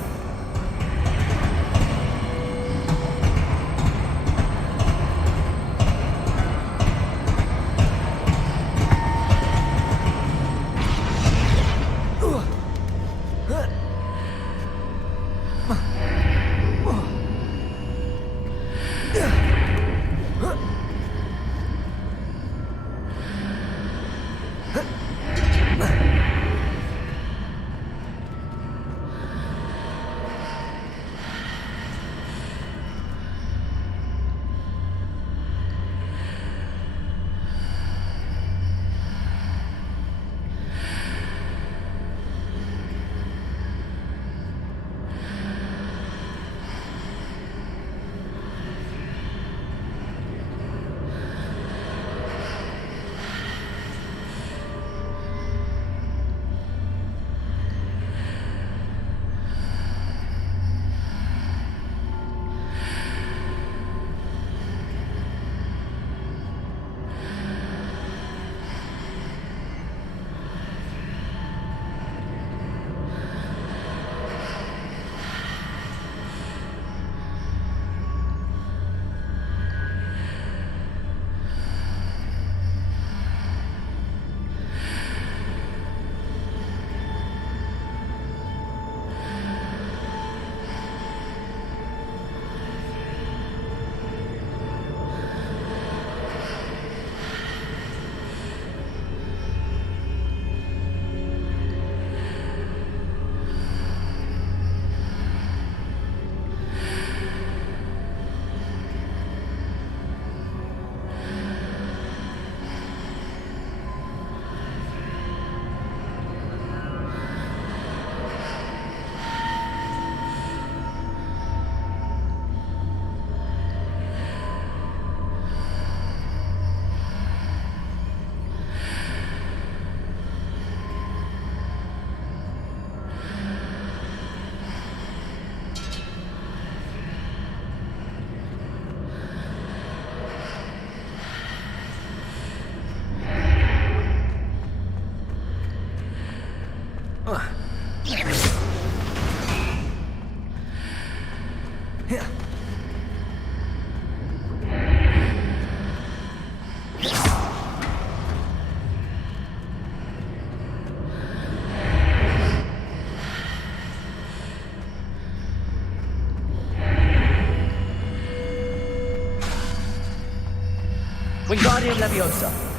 Wingardium Leviosa.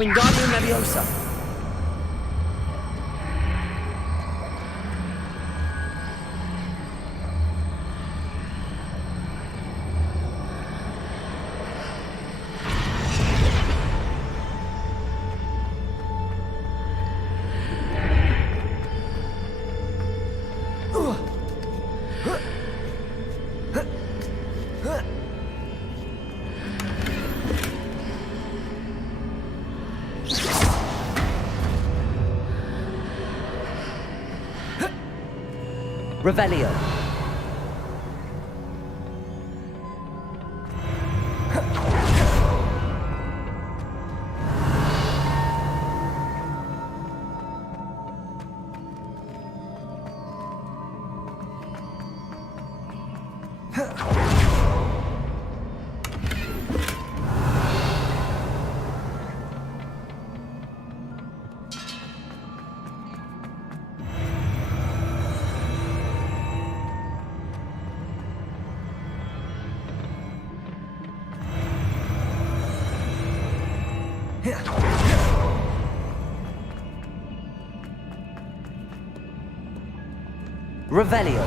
Wingardium Leviosa. Revelio. Revelio.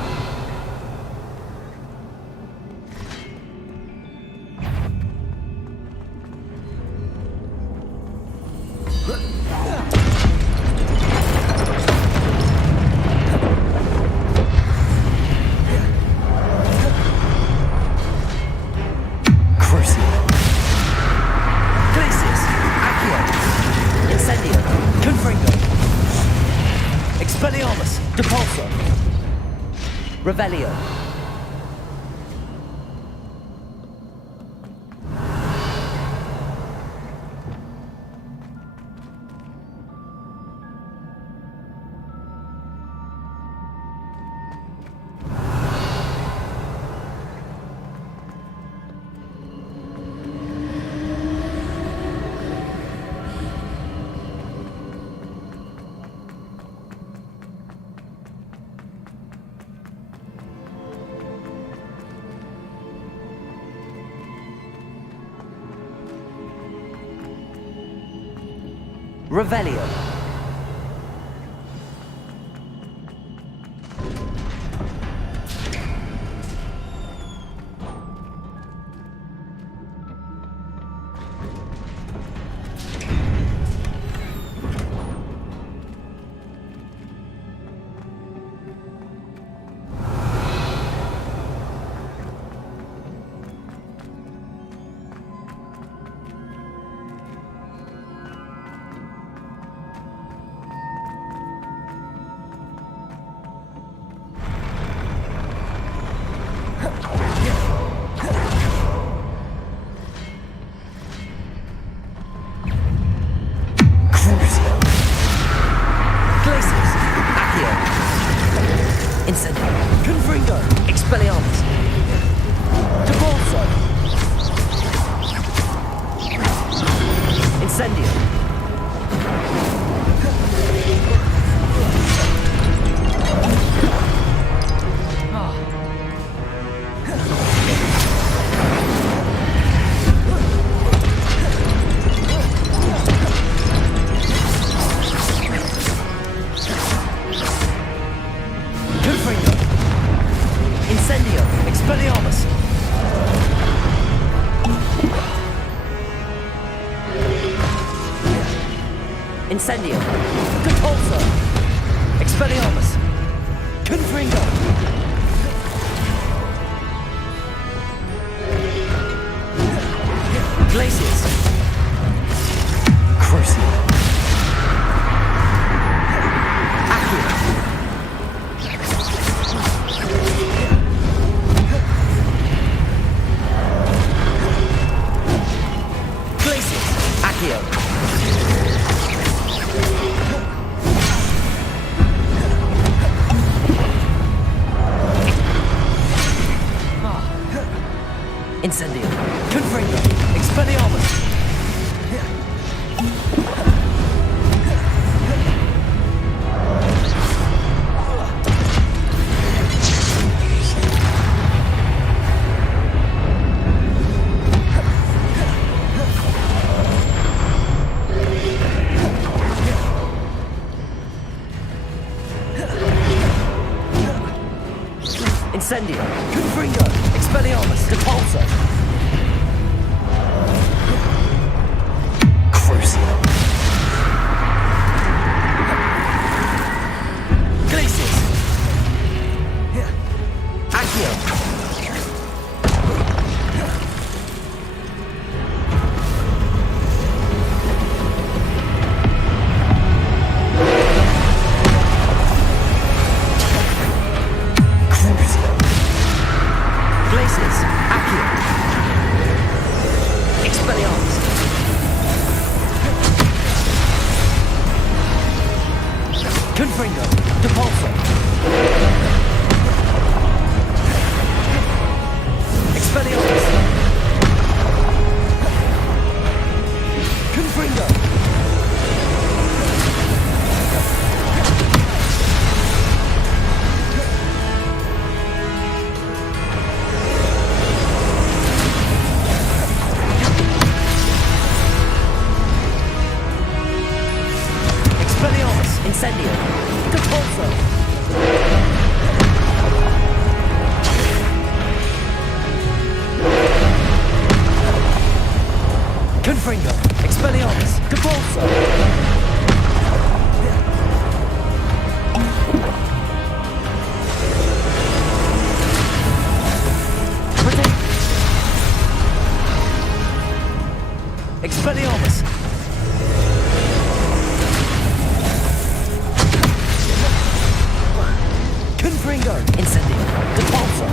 Crucio. Glacius. Accio. Incendio. Confringo. Expelliarmus. Depulso. Revelio. Revelio. Incendio. Confringo. Expelliarmus. Depulso. Incendio. Depulso! Expelliarmus! Confringo! Glacius! Crucio! Accio! Glacius! Accio! Incendio! Confringo! Expelliarmus! Incendio! Confringo! Expelliarmus! Depulso! Crucio! Glacius! Accio! Glacius! Accio! Expelliarmus! Confringo! Depulso! Expelliarmus! Confringo! Expelliarmus! Incendio! Depulso! Confringo! Expelliarmus! Depulso! Expelliarmus! Confringo! Incendio! Depulso!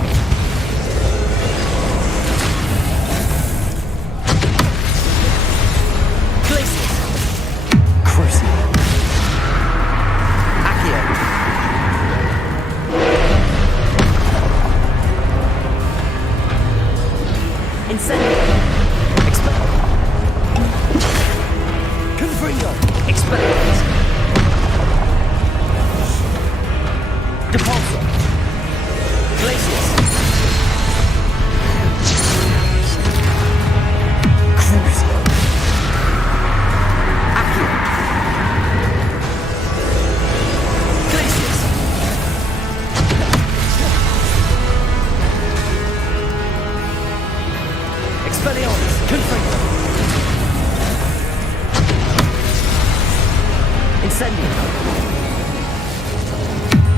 Glacius! Crucio! Accio! Incendio! Confringo! Expelliarmus! Depulso! Glacius! Crucio! Accio! Glacius! Expelliarmus! Confringo! Incendio!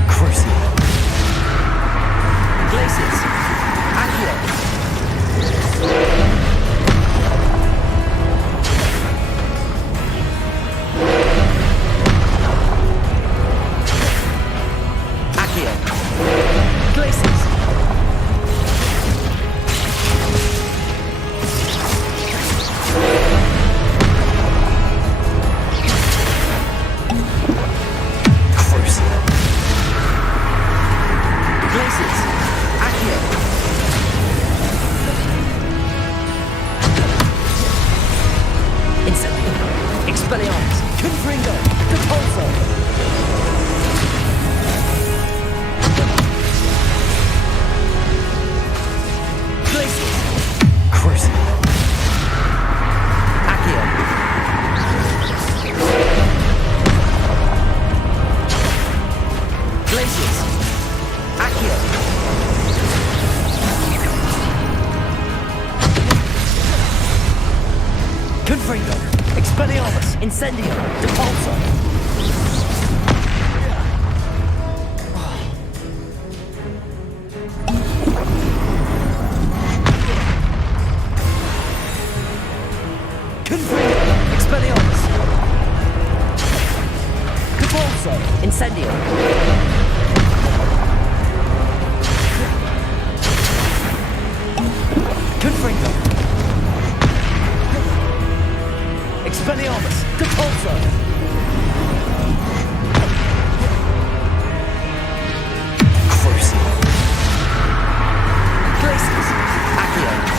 Crucio! Glacius! Accio! Accio! Glacius! Crucio! Glacius! Accio! Incendio! Expelliarmus! Confringo! Depulso! Glacius! Crucio! Accio! Glacius! Accio! Confringo! Expelliarmus! Incendio! Depulso! Defaulto! Incendio! Confringo! Expelliarmus! Defaulto! Crucio! Glacius! Accio!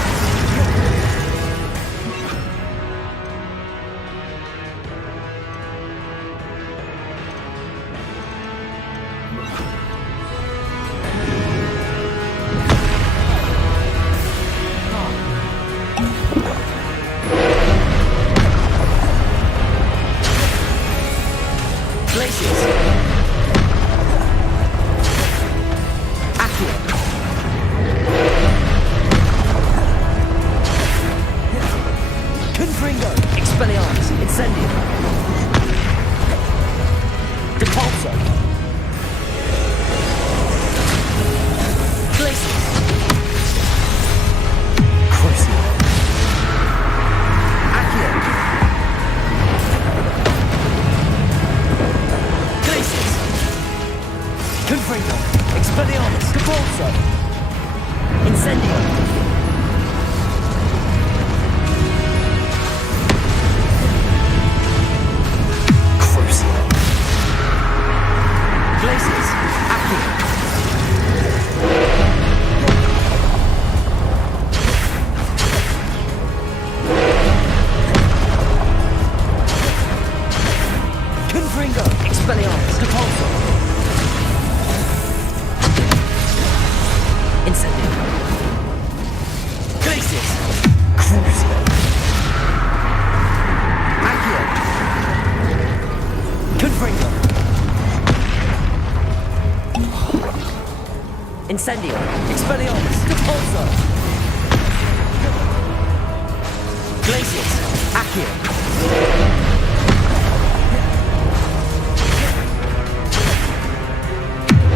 Incendio! Expelliarmus! Defaulto! Glacius! Accio!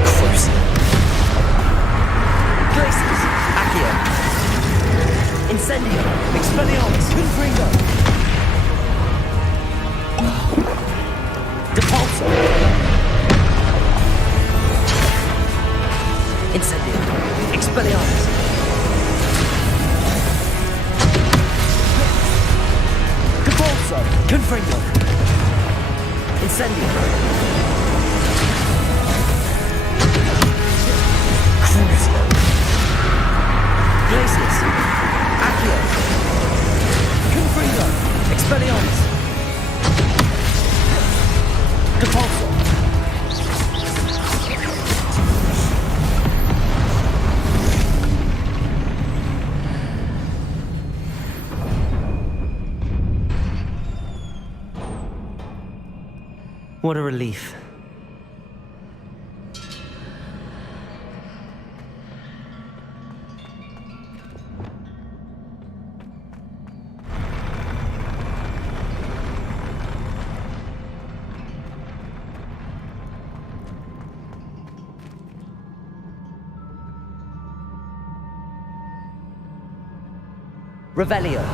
Crucio! Glacius! Accio! Incendio! Expelliarmus! Confringo! Defaulto! Incendio! Expelliarmus! Defaulto! Confringo! Incendio! Crucio! Glacius! Accio! Confringo! Expelliarmus! Defaulto! What a relief. Revelio.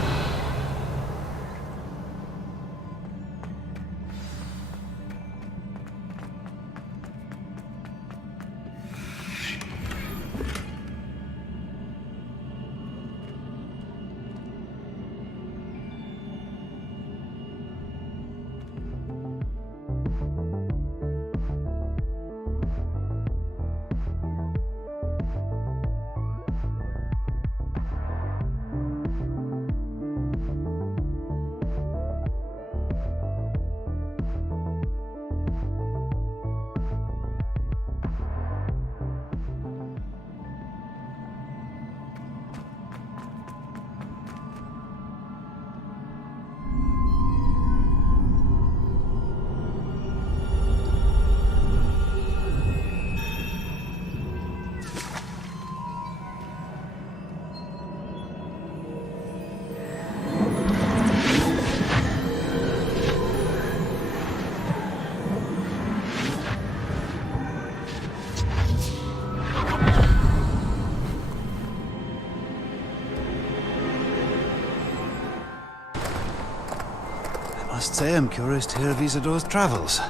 I must say I'm curious to hear of Isidore's travels.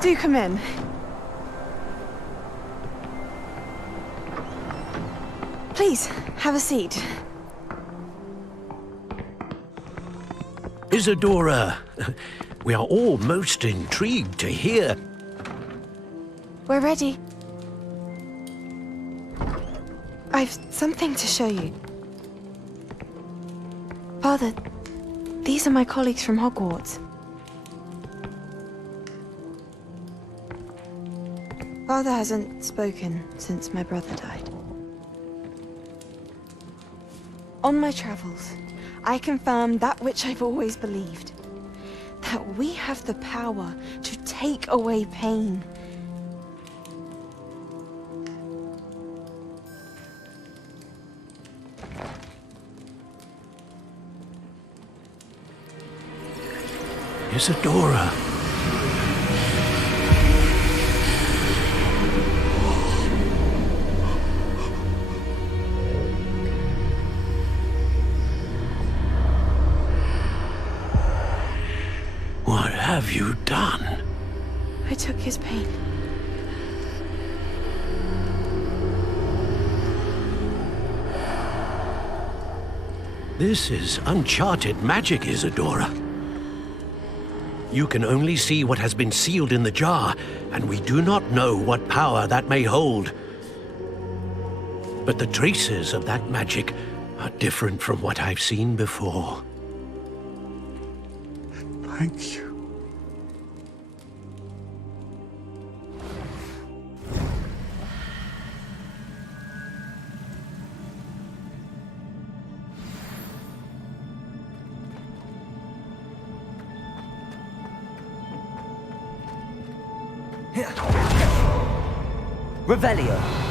Do come in. Please, have a seat. Isadora, we are all most intrigued to hear. We're ready. I've something to show you. Father, these are my colleagues from Hogwarts. Father hasn't spoken since my brother died. On my travels, I confirmed that which I've always believed. That we have the power to take away pain. Isadora. What have you done? I took his pain. This is uncharted magic, Isadora. You can only see what has been sealed in the jar, and we do not know what power that may hold. But the traces of that magic are different from what I've seen before. Thank you. Revelio.